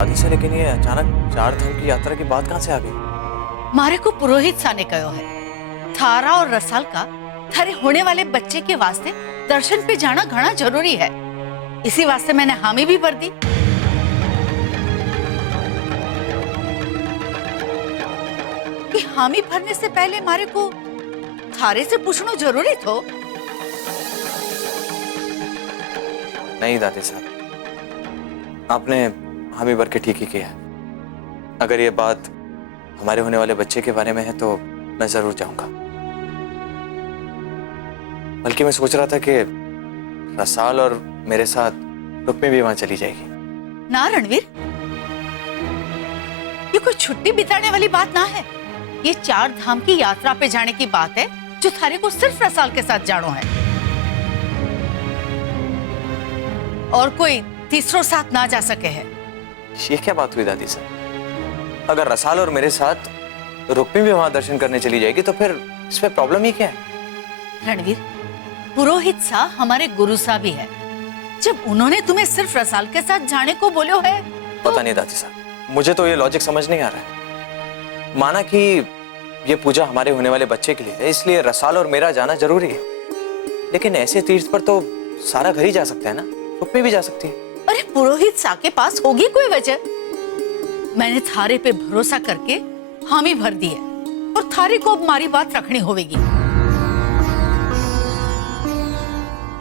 शादी से, लेकिन ये अचानक 4 धाम की यात्रा की बात कहाँ से आ गई? मारे को पुरोहित साने कहो है थारा और रसाल का थारे होने वाले बच्चे के वास्ते दर्शन पे जाना घना जरूरी है। इसी वास्ते मैंने हामी भी भर दी। कि हामी भरने से पहले मारे को थारे से पूछना जरूरी थो। नहीं दादी साहब, आपने हामी भर के ठीक ही किया। अगर ये बात हमारे होने वाले बच्चे के बारे में है तो मैं जरूर जाऊंगा। बल्कि मैं सोच रहा था कि रसाल और मेरे साथ रुक्मी भी वहां चली जाएगी। ना रणवीर, ये कोई छुट्टी बिताने वाली बात ना है। ये 4 धाम की यात्रा पे जाने की बात है जो थारे को सिर्फ रसाल के साथ जानो है और कोई तीसरो साथ ना जा सके है। ये क्या बात हुई दादी साहब? अगर रसाल और मेरे साथ रुक्मी भी वहां दर्शन करने चली जाएगी तो फिर इसमें प्रॉब्लम ही क्या है? रणवीर, पुरोहित सा हमारे गुरु सा भी है। जब उन्होंने तुम्हें सिर्फ रसाल के साथ जाने को बोलो है तो... पता नहीं दादी साहब, मुझे तो ये लॉजिक समझ नहीं आ रहा है। माना कि ये पूजा हमारे होने वाले बच्चे के लिए है, इसलिए रसाल और मेरा जाना जरूरी है। लेकिन ऐसे तीर्थ पर तो सारा घर ही जा सकता है ना, रुक्मी भी जा सकती है। अरे पुरोहित सा के पास होगी कोई वजह। मैंने थारे पे भरोसा करके हामी भर दी है और थारे को अब हमारी बात रखनी होगी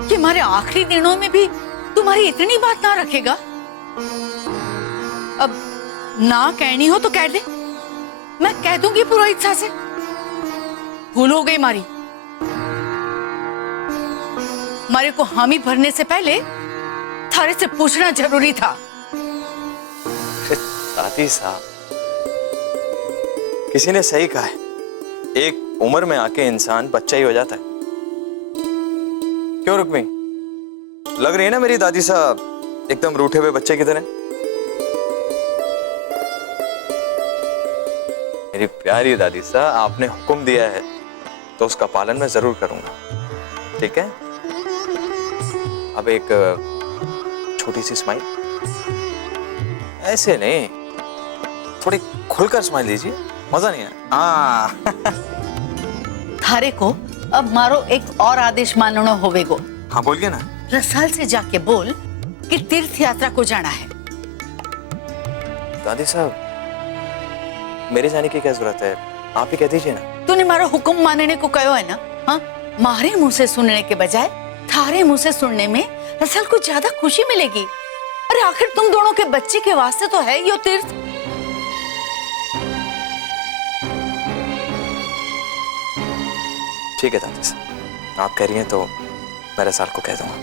कि हमारे आखिरी दिनों में भी तुम्हारी इतनी बात ना रखेगा। अब ना कहनी हो तो कह दे, मैं कह दूंगी पुरोहित सा से। भूल हो गई मारी को हामी भरने से पहले थारे से पूछना जरूरी था। दादी साहब, किसी ने सही कहा है, एक उम्र में आके इंसान बच्चा ही हो जाता है। क्यों रुक्मी, लग रही है ना मेरी दादी साहब एकदम रूठे हुए बच्चे की तरह? मेरी प्यारी दादी साहब, आपने हुक्म दिया है तो उसका पालन मैं जरूर करूंगा, ठीक है? अब एक छोटी सी स्माइल, ऐसे नहीं, थोड़ी खुलकर स्माइल दीजिए, मजा नहीं है। थारे को अब मारो एक और आदेश मानना होवेगो। हाँ बोलिए ना। रसाल से जाके बोल कि तीर्थ यात्रा को जाना है। दादी साहब, मेरे जाने की क्या जरूरत है, आप ही कह दीजिए ना। तूने मारा हुक्म मानने को कहो है ना? हाँ, मारे मुंह से सुनने के बजाय थारे मुंह से सुनने में रसाल को ज्यादा खुशी मिलेगी। अरे आखिर तुम दोनों के बच्चे के वास्ते तो है ये तीर्थ। ठीक है दादी साहब, आप कह रही हैं तो मैं रसाल को कह दूंगा।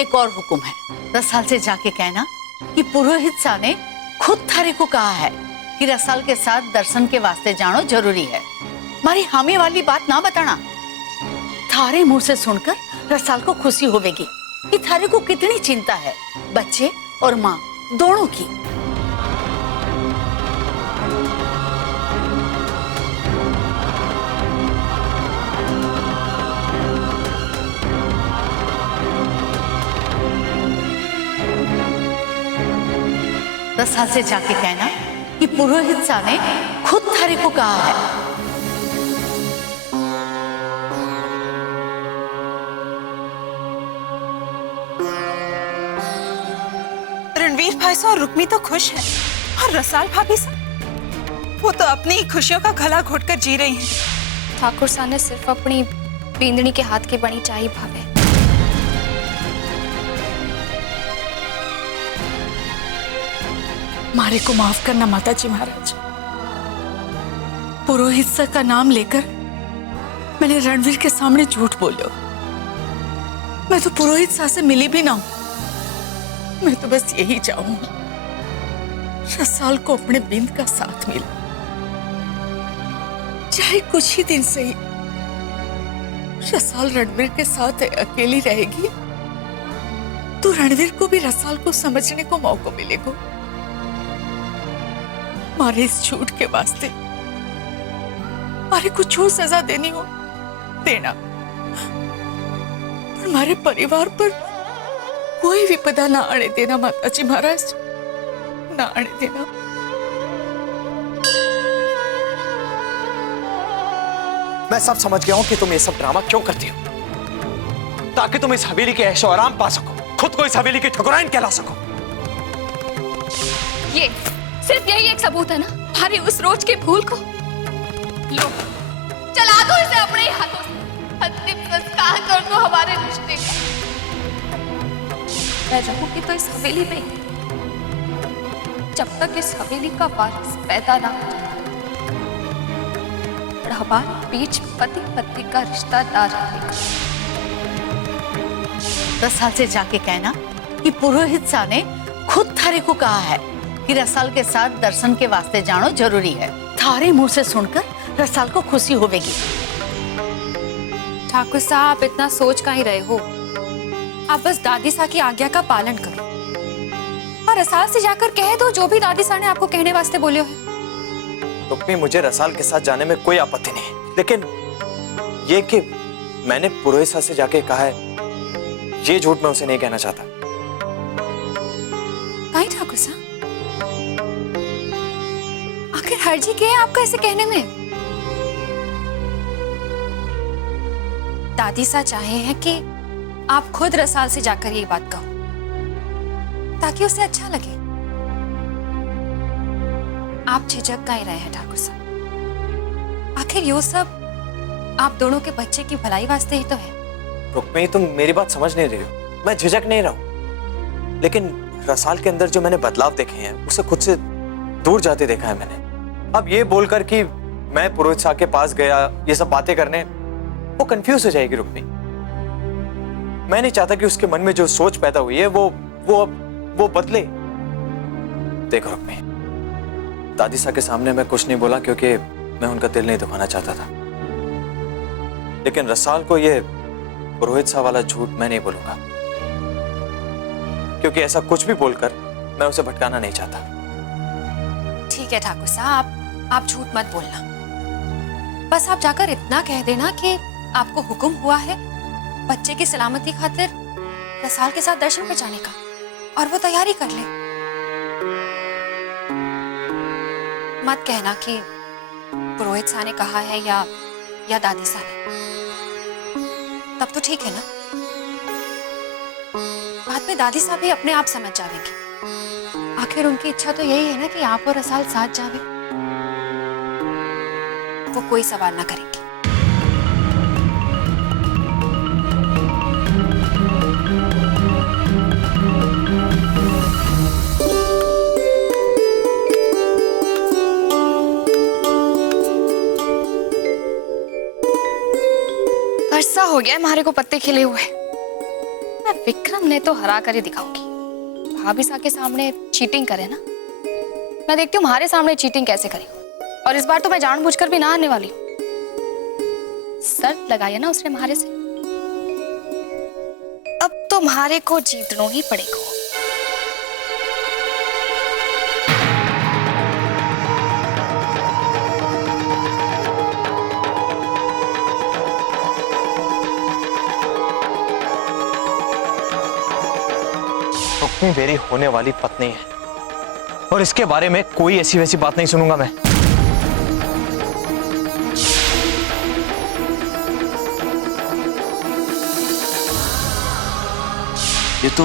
एक और हुक्म है, रसाल से जाके कहना कि पुरोहित सा ने खुद थारे को कहा है कि रसाल के साथ दर्शन के वास्ते जानो जरूरी है। हमारी हामी वाली बात ना बताना। थारे मुंह से सुनकर रसाल को खुशी होगी कि थारे को कितनी चिंता है बच्चे और माँ दोनों की। रसाल से जाके कहना कि पुरोहित सा ने खुद थारे को कहा है। रणवीर भाई सा और रुक्मी तो खुश है, और रसाल भाभी सा, वो तो अपनी ही खुशियों का गला घोटकर जी रही हैं। ठाकुर सा ने सिर्फ अपनी बींदनी के हाथ की बनी चाय भावे। मारे को माफ करना माताजी महाराज। पुरोहित सा का नाम लेकर मैंने रणवीर के सामने झूठ बोलो। मैं तो पुरोहित सा से मिली भी ना हूं। मैं तो बस यही चाहूंगी रसाल को अपने बिंद का साथ मिले, चाहे कुछ ही दिन सही। रसाल रणवीर के साथ अकेली रहेगी तो रणवीर को भी रसाल को समझने को मौका मिलेगा। मारे इस झूठ के वास्ते मारे को जो सजा देनी हो देना, पर हमारे परिवार पर कोई विपदा ना आने देना माताजी महाराज। ना आने देना। मैं सब समझ गया हूं कि तुम ये सब ड्रामा क्यों करती हो, ताकि तुम इस हवेली के ऐशो आराम पा सको, खुद को इस हवेली की ठकुराइन कहला सको। ये सिर्फ यही एक सबूत है ना हमारी उस रोज के भूल को। लो चला दो इसे अपने ही हाथों से, अंतिम संस्कार कर दो हमारे रिश्ते का। मैं रहूंगी तो इस हवेली में ही, जब तक इस हवेली का वारिस पैदा ना हो जाए। और हमारे बीच पति पत्नी का रिश्ता ना रहेगा। 10 साल से जाके कहना कि पुरोहित साहब ने खुद थारे को कहा है कि रसाल के साथ दर्शन के वास्ते जानो जरूरी है। थारे मुंह से सुनकर रसाल को खुशी होगी। ठाकुर साहब, आप इतना सोच का ही रहे हो। आप बस दादी सा की आज्ञा का पालन करो और रसाल से जाकर कह दो जो भी दादी सा ने आपको कहने वास्ते बोले हो। रुक्मी, मुझे रसाल के साथ जाने में कोई आपत्ति नहीं है, लेकिन ये कि मैंने पुरोहित साहब से जाके कहा है, ये झूठ मैं उसे नहीं कहना चाहता। नहीं ठाकुर साहब, आखिर हर्जी क्या है आपका ऐसे कहने में? दादी सा चाहे हैं कि आप खुद रसाल से जाकर ये बात कहो, ताकि उसे अच्छा लगे। आप झिझक का ही रहे हैं ठाकुर साहब। आखिर यो सब आप दोनों के बच्चे की भलाई वास्ते ही तो है। रुक्मी, तुम मेरी बात समझ नहीं रही हो। मैं झिझक नहीं रहा हूं, लेकिन रसाल के अंदर जो मैंने बदलाव देखे हैं उसे खुद से दूर जाते देखा है मैंने। अब ये बोलकर कि मैं पुरोहित साहब के पास गया ये सब बातें करने, वो कंफ्यूज हो जाएगी रुक्मी। मैं नहीं चाहता कि उसके मन में जो सोच पैदा हुई है वो बदले। देखो रुक्मी, दादी साहब के सामने मैं कुछ नहीं बोला क्योंकि मैं उनका दिल नहीं दुखाना चाहता था, लेकिन रसाल को ये पुरोहित साहब वाला झूठ मैं नहीं बोलूंगा, क्योंकि ऐसा कुछ भी बोलकर मैं उसे भटकाना नहीं चाहता। ठीक है ठाकुर साहब, आप झूठ मत बोलना। बस आप जाकर इतना कह देना कि आपको हुक्म हुआ है बच्चे की सलामती खातिर रसाल के साथ दर्शन पे जाने का, और वो तैयारी कर ले। मत कहना कि पुरोहित साहब ने कहा है या दादी साहब ने। तब तो ठीक है ना। बाद में दादी साहब भी अपने आप समझ जाएंगे। आखिर उनकी इच्छा तो यही है ना कि आप और रसाल साथ जावे। वो कोई सवाल ना करेंगे। अरसा हो गया हमारे को पत्ते खिले हुए। मैं विक्रम ने तो हरा कर ही दिखाऊंगी। भाभी सा के सामने चीटिंग करे ना, मैं देखती हूँ हमारे सामने चीटिंग कैसे करी। और इस बार तो मैं जानबूझकर भी ना आने वाली हूँ। शर्त लगाई है ना उसने हमारे से, अब तो हमारे को जीतना ही पड़ेगा। रुक्मी मेरी होने वाली पत्नी है और इसके बारे में कोई ऐसी वैसी बात नहीं सुनूंगा मैं। ये तो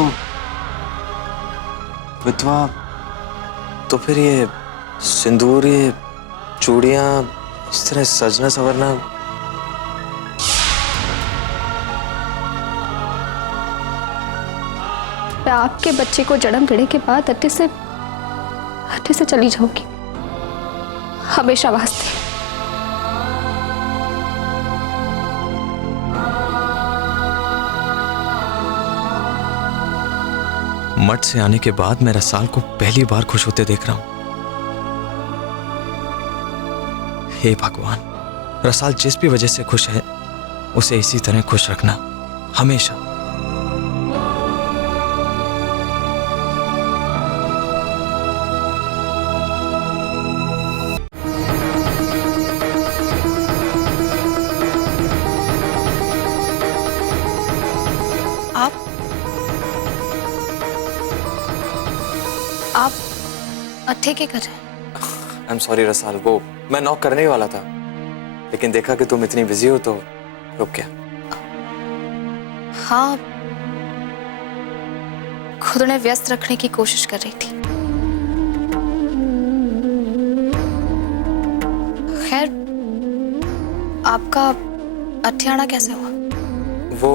विधवा, तो फिर ये सिंदूर, ये चूड़ियां, इस तरह सजना संवरना, मैं आपके बच्चे को जन्म देने के बाद अट्टे से चली जाऊंगी, हमेशा वास्ते। मठ से आने के बाद मैं रसाल को पहली बार खुश होते देख रहा हूं। हे भगवान, रसाल जिस भी वजह से खुश है उसे इसी तरह खुश रखना हमेशा। अट्ठे के कर रहे हैं? आई एम सॉरी रसाल, वो मैं नॉक करने ही वाला था, लेकिन देखा कि तुम इतनी बिजी हो तो रुक गया। हाँ, खुद उन्हें व्यस्त रखने की कोशिश कर रही थी। खैर, आपका अट्ठे आना कैसे हुआ? वो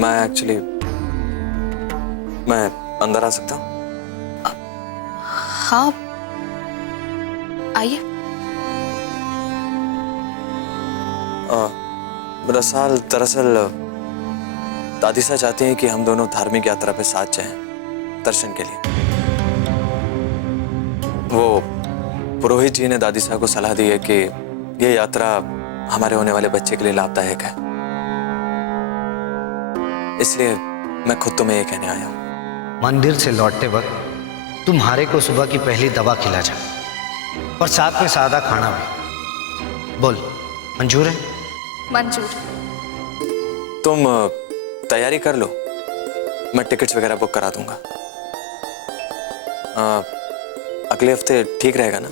मैं अंदर आ सकता हूँ? हाँ, आइए। रसाल, दरअसल दादी सा चाहती हैं कि हम दोनों धार्मिक यात्रा पे साथ जाएं दर्शन के लिए। वो पुरोहित जी ने दादी साहब को सलाह दी है कि ये यात्रा हमारे होने वाले बच्चे के लिए लाभदायक है, इसलिए मैं खुद तुम्हें ये कहने आया हूँ। मंदिर से लौटते वक्त तुम्हारे को सुबह की पहली दवा खिला जा और साथ में सादा खाना भी। बोल, मंजूर है? मंजूर। तुम तैयारी कर लो, मैं टिकट्स वगैरह बुक करा दूंगा। अगले हफ्ते ठीक रहेगा ना?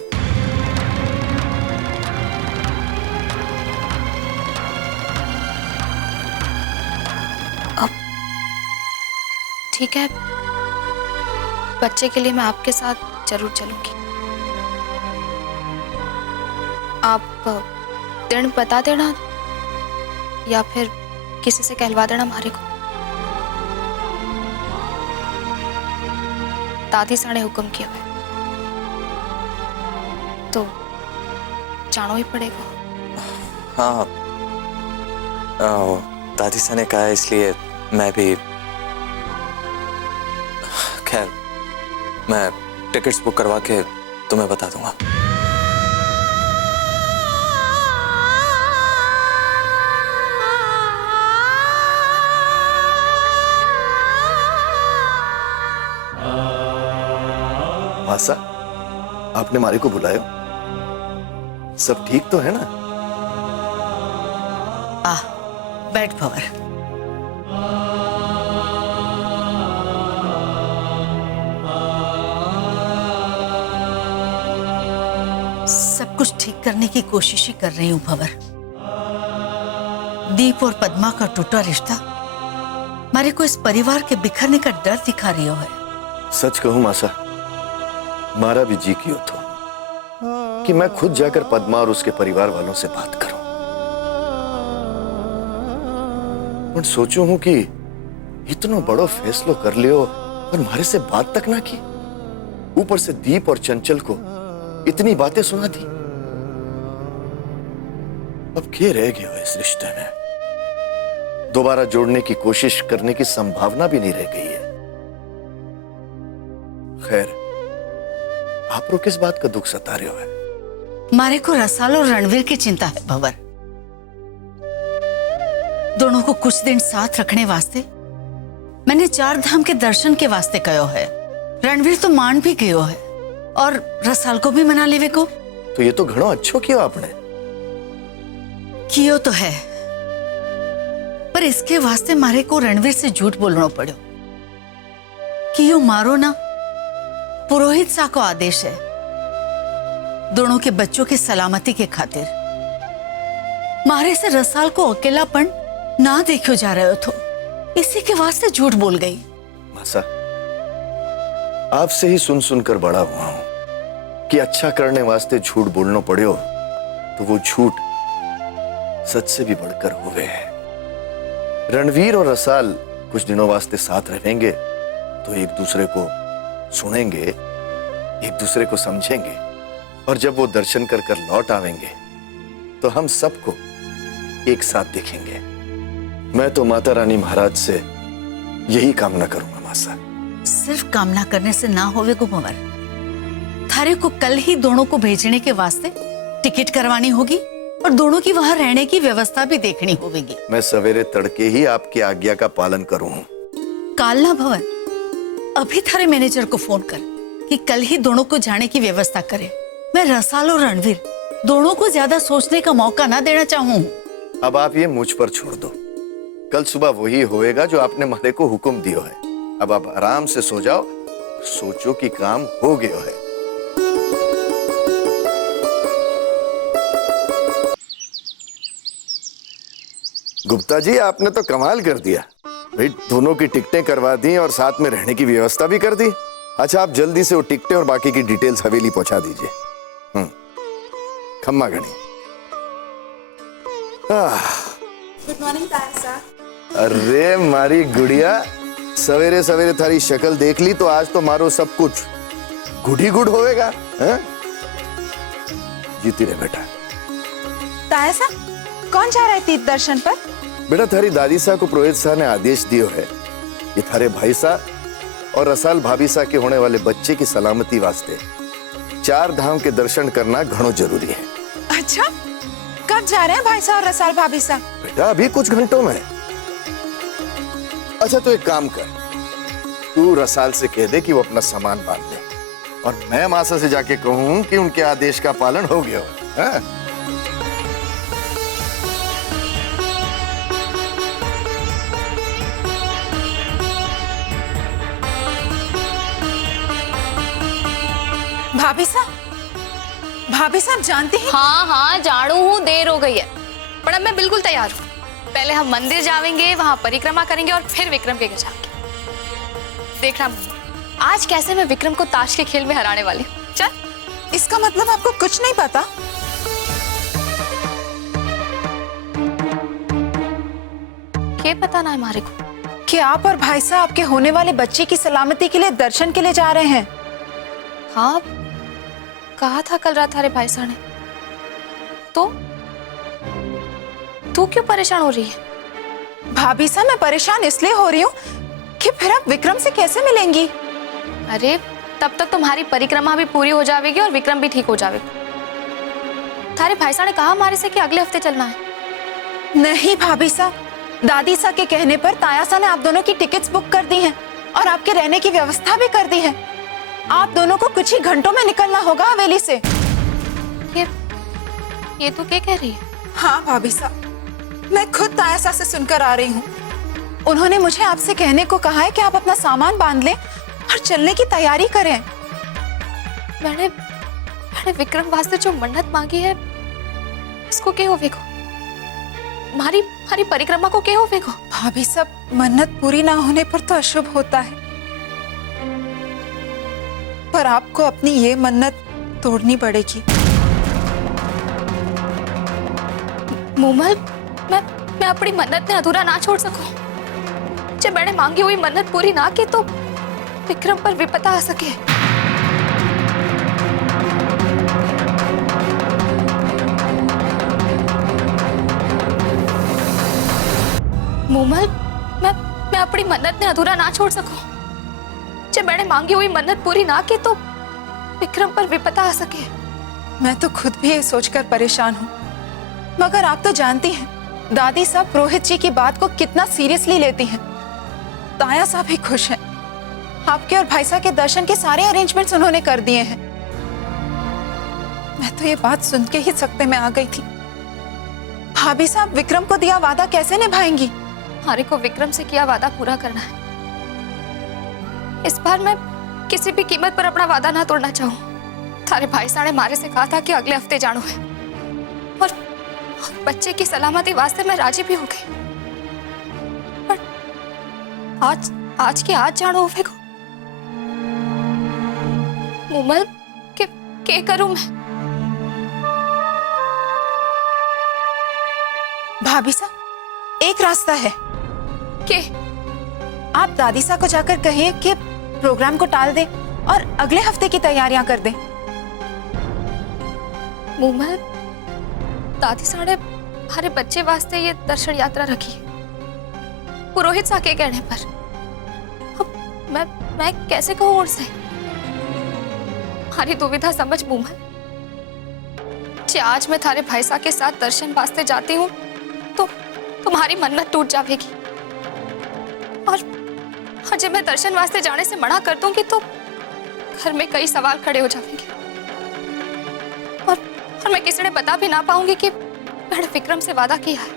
ठीक है, बच्चे के लिए मैं आपके साथ जरूर चलूंगी। आप दिन बता देना या फिर किसी से कहलवा देना हमारे को। दादी साने हुक्म किया है तो जानो ही पड़ेगा। हाँ, दादी सा ने कहा है, इसलिए मैं भी। खैर, मैं टिकट्स बुक करवा के तुम्हें बता दूंगा। मासा, आपने मारे को बुलाया? सब ठीक तो है ना? बैठ भंवर। सब कुछ ठीक करने की कोशिश ही कर रही हूं भंवर। दीप और पद्मा का टूटा रिश्ता मारे को इस परिवार के बिखरने का डर दिखा रही है। सच कहूं मासा, मारा भी जी की तो कि मैं खुद जाकर पद्मा और उसके परिवार वालों से बात करूं, पर सोचू हूं कि इतना बड़ो फैसलो कर लियो और मारे से बात तक ना की, ऊपर से दीप और चंचल को इतनी बातें सुना दी। अब क्या रह गया इस रिश्ते में? दोबारा जोड़ने की कोशिश करने की संभावना भी नहीं रह गई है। खैर, आप लोग किस बात का दुख सता रहे हो? मारे को रसाल और रणवीर की चिंता है भंवर। दोनों को कुछ दिन साथ रखने वास्ते मैंने 4 धाम के दर्शन के वास्ते कहो है। रणवीर तो मान भी गयो है और रसाल को भी मना लेवे को। तो ये तो घणो अच्छो किया आपने। कियो तो है, पर इसके वास्ते मारे को रणवीर से झूठ बोलना पड़ो। कियो मारो ना, पुरोहित सा को आदेश है दोनों के बच्चों की सलामती के खातिर। मारे से रसाल को अकेलापन ना देखो जा रहे हो तो इसी के वास्ते झूठ बोल गई। मासा, आपसे ही सुन सुनकर बड़ा हुआ हूं कि अच्छा करने वास्ते झूठ बोलना पड़ो तो वो झूठ सच से भी बढ़कर हुए हैं। रणवीर और रसाल कुछ दिनों वास्ते साथ रहेंगे तो एक दूसरे को सुनेंगे, एक दूसरे को समझेंगे, और जब वो दर्शन कर कर लौट आवेंगे तो हम सबको एक साथ देखेंगे। मैं तो माता रानी महाराज से यही कामना करूंगा मासा। सिर्फ कामना करने से ना होवे को भंवर। थारे को कल ही दोनों को भेजने के वास्ते टिकट करवानी होगी और दोनों की वहां रहने की व्यवस्था भी देखनी होगी। मैं सवेरे तड़के ही आपकी आज्ञा का पालन करूं। काल ना भंवर, अभी थारे मैनेजर को फोन कर कि कल ही दोनों को जाने की व्यवस्था करे। मैं रसाल और रणवीर दोनों को ज्यादा सोचने का मौका ना देना चाहूँ। अब आप ये मुझ पर छोड़ दो, कल सुबह वही होएगा जो आपने मारे को हुक्म दियो है। अब आप आराम से सो जाओ, सोचो कि काम हो गया है। गुप्ता जी, आपने तो कमाल कर दिया भाई। दोनों की टिकटें करवा दी और साथ में रहने की व्यवस्था भी कर दी। अच्छा, आप जल्दी से वो टिकटें और बाकी की डिटेल्स हवेली पहुंचा दीजिए। खम्मा गणी। गुड मॉर्निंग ताया साहब। अरे मारी गुड़िया, सवेरे सवेरे थारी शक्ल देख ली तो आज तो मारो सब कुछ गुड़ी गुड़ होएगा। हैं? जीती रहे बेटा। ताया साहब, कौन जा रहा है तीर्थ दर्शन पर? बेटा, थारी दादी साहब को पुरोहित साहब ने आदेश दियो है कि थारे भाई साहब और रसाल भाभी साहब के होने वाले बच्चे की सलामती वास्ते 4 धाम के दर्शन करना घणो जरूरी है। अच्छा, कब जा रहे हैं भाई साहब और रसाल भाभी साहब? बेटा, अभी कुछ घंटों में। अच्छा, तो एक काम कर, तू रसाल से कह दे कि वो अपना सामान बांध ले और मैं मासा से जाके कहूं कि उनके आदेश का पालन हो गया है। भाभी साहब जानते हैं? हाँ हाँ जानू हूँ, देर हो गई है, पर अब मैं बिल्कुल तैयार हूँ। पहले हम मंदिर जाएंगे, वहां परिक्रमा करेंगे और फिर विक्रम के घर जाएंगे। देखना आज कैसे मैं विक्रम को ताश के खेल में हराने वाली हूँ। चल। इसका मतलब आपको कुछ नहीं पता? क्या पता ना हमारे को कि आप और भाई साहब आपके होने वाले बच्चे की सलामती के लिए दर्शन के लिए जा रहे हैं? हाँ, कहा था कल रात हमारे भाई साहब ने। तो तू क्यों परेशान हो रही है? भाभी साहब, मैं परेशान इसलिए हो रही हूँ कि फिर आप विक्रम से कैसे मिलेंगी? अरे तब तक तुम्हारी परिक्रमा भी पूरी हो जाएगी और विक्रम भी ठीक हो जाएगा। थारे भाई साहब ने कहा हमारे से कि अगले हफ्ते चलना है। नहीं भाभी साहब, दादी साहब के कहने पर ताया साहब ने आप दोनों की टिकट्स बुक कर दी हैं और आपके रहने की व्यवस्था भी कर दी है। आप दोनों को कुछ ही घंटों में निकलना होगा हवेली से। ये तू क्या कह रही है? हाँ भाभी साहब, मैं खुद ताया साहब से सुनकर आ रही हूँ। उन्होंने मुझे आपसे कहने को कहा है कि आप अपना सामान बांध लें और चलने की तैयारी करें। मैंने विक्रम वास्ते जो मन्नत मांगी है उसको क्या होवेगो? हमारी परिक्रमा को क्या होवेगो? भाभी साहब, मन्नत पूरी ना होने पर तो अशुभ होता है, पर आपको अपनी ये मन्नत तोड़नी पड़ेगी। मोमल, मैं अपनी मन्नत ने अधूरा ना छोड़ सकूं। जब मैंने मांगी हुई मन्नत पूरी ना की तो विक्रम पर विपदा आ सके। मोमल, मैं अपनी मन्नत ने अधूरा ना छोड़ सकूं। जब मैंने मांगी हुई मन्नत पूरी ना की तो विक्रम पर विपदा आ सके। मैं तो खुद भी ये सोचकर परेशान हूँ, मगर आप तो जानती हैं दादी साहब पुरोहित जी की बात को कितना सीरियसली लेती हैं। ताया साहब भी खुश हैं। आपके और भाई साहब के दर्शन के सारे अरेंजमेंट्स उन्होंने कर दिए हैं। मैं तो ये बात सुन के ही सख्ते में आ गई थी। भाभी साहब विक्रम को दिया वादा कैसे निभाएंगी? हमारे को विक्रम से किया वादा पूरा करना है। इस बार मैं किसी भी कीमत पर अपना वादा ना तोड़ना चाहूँ। थारे भाई साहब ने मारे से कहा था कि अगले हफ्ते जानो है और बच्चे की सलामती वास्ते मैं राजी भी हो गई। पर आज के आज जानो होवेगो। मोमल, क्या करूं मैं? भाभी साहब, एक रास्ता है। के? आप दादी साहब को जाकर कहिए कि प्रोग्राम को टाल दे और अगले हफ्ते की तैयारियां कर दे। मोमल, दादी साहब ने हमारे बच्चे वास्ते ये दर्शन यात्रा रखी पुरोहित साहब के कहने पर। अब मैं कैसे कहूं उनसे? हमारी दुविधा समझ मोमल। आज मैं थारे भाई साहब के साथ दर्शन वास्ते जाती हूँ तो तुम्हारी मन्नत टूट जाएगी और जब मैं दर्शन वास्ते जाने से मना कर दूंगी तो घर में कई सवाल खड़े हो जाएंगे और मैं किसी ने बता भी ना पाऊंगी कि मैंने विक्रम से वादा किया है।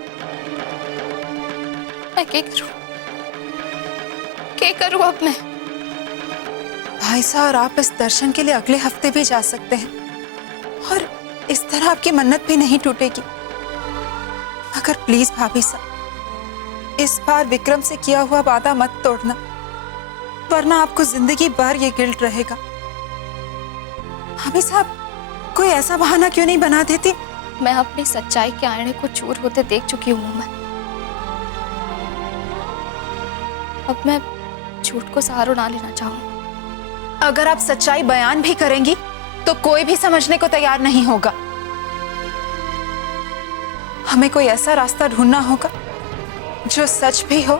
मैं क्या करूं अब मैं? भाई साहब और आप इस दर्शन के लिए अगले हफ्ते भी जा सकते हैं और इस तरह आपकी मन्नत भी नहीं टूटेगी। मगर प्लीज भाभी साहब, इस बार विक्रम से किया हुआ वादा मत तोड़ना, वरना आपको जिंदगी भर ये गिल्ट रहेगा। भाभी साहब, कोई ऐसा बहाना क्यों नहीं बना देती? मैं अपनी सच्चाई के आईने को चूर होते देख चुकी हूँ मोमन। अब मैं झूठ को सहारा ना लेना चाहूँ। अगर आप सच्चाई बयान भी करेंगी तो कोई भी समझने को तैयार नहीं होगा। हमें कोई ऐसा रास्ता ढूंढना होगा जो सच भी हो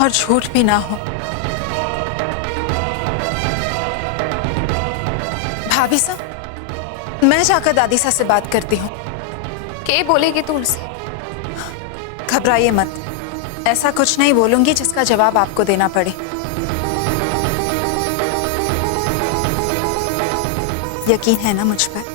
और झूठ भी ना हो। भाभी साहब, मैं जाकर दादी साहब से बात करती हूँ। क्या बोलेगी तू उनसे? घबराइए मत, ऐसा कुछ नहीं बोलूंगी जिसका जवाब आपको देना पड़े। यकीन है ना मुझ पर?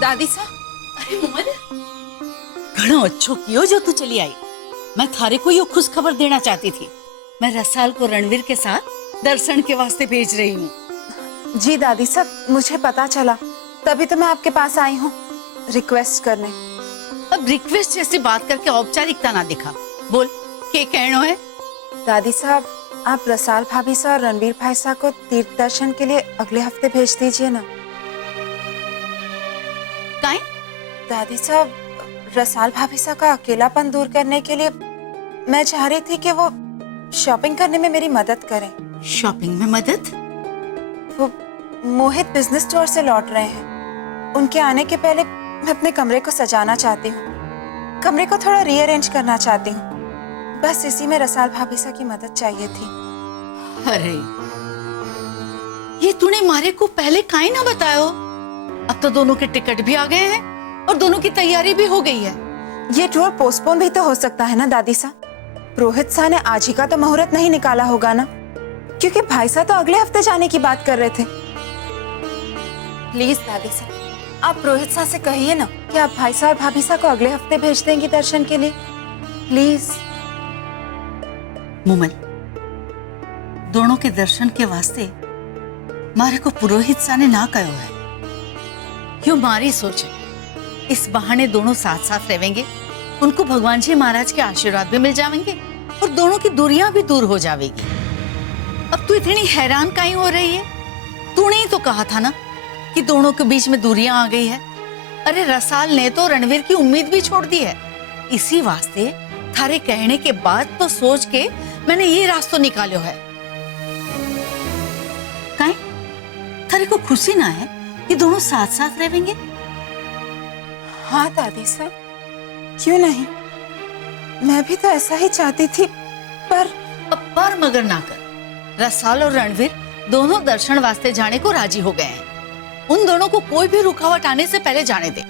दादी साहब, अरे मोमन, घणो अच्छो कियो जो तू चली आई। मैं थारे को यो खुश खबर देना चाहती थी। मैं रसाल को रणवीर के साथ दर्शन के वास्ते भेज रही हूँ। जी दादी साहब, मुझे पता चला, तभी तो मैं आपके पास आई हूँ रिक्वेस्ट करने। अब रिक्वेस्ट जैसी बात करके औपचारिकता ना दिखा। बोल, के कहनो है? दादी साहब, आप रसाल भाभी साहब और रणवीर भाई साहब को तीर्थ दर्शन के लिए अगले हफ्ते भेज दीजिए ना। काहे? दादी साहब, रसाल भाभी साहब का अकेलापन दूर करने के लिए मैं चाह रही थी कि वो शॉपिंग करने में मेरी मदद करें। शॉपिंग में मदद? वो मोहित बिजनेस टूर से लौट रहे हैं। उनके आने के पहले मैं अपने कमरे को सजाना चाहती हूँ, कमरे को थोड़ा रीअरेंज करना चाहती हूँ। बस इसी में रसाल भाभी साहब की मदद चाहिए थी। अरे, ये तूने मारे को पहले काहे ना बतायो? अब तो दोनों के टिकट भी आ गए हैं और दोनों की तैयारी भी हो गई है। ये टूर पोस्टपोन भी तो हो सकता है ना दादी साहब? रोहित साहब ने आज ही का तो मुहूर्त नहीं निकाला होगा ना, क्योंकि भाई साहब तो अगले हफ्ते जाने की बात कर रहे थे। प्लीज दादी साहब, आप रोहित साहब से कहिए ना कि आप भाई साहब और भाभी साहब को अगले हफ्ते भेज देंगी दर्शन के लिए, प्लीज। मोमन, दोनों के दर्शन के वास्ते मारे को पुरोहित सा ने ना कहो है। यो मारी सोच है। इस बहाने दोनों साथ साथ रहेंगे, उनको भगवान जी महाराज के आशीर्वाद भी मिल जाएंगे और दोनों की दूरियां भी दूर हो जाएगी। अब तू इतनी हैरान काहे हो रही है? तूने ही तो कहा था ना कि दोनों के बीच में दूरियां आ गई है। अरे रसाल ने तो रणवीर की उम्मीद भी छोड़ दी है। इसी वास्ते थारे कहने के बाद तो सोच के मैंने ये रास्ता निकालो है। काहे? थारे को खुशी ना है कि दोनों साथ साथ रहेंगे? हाँ दादी साहब, क्यों नहीं, मैं भी तो ऐसा ही चाहती थी, पर अब पर मगर ना कर। रसाल और रणवीर दोनों दर्शन वास्ते जाने को राजी हो गए हैं। उन दोनों को कोई भी रुकावट आने से पहले जाने दे।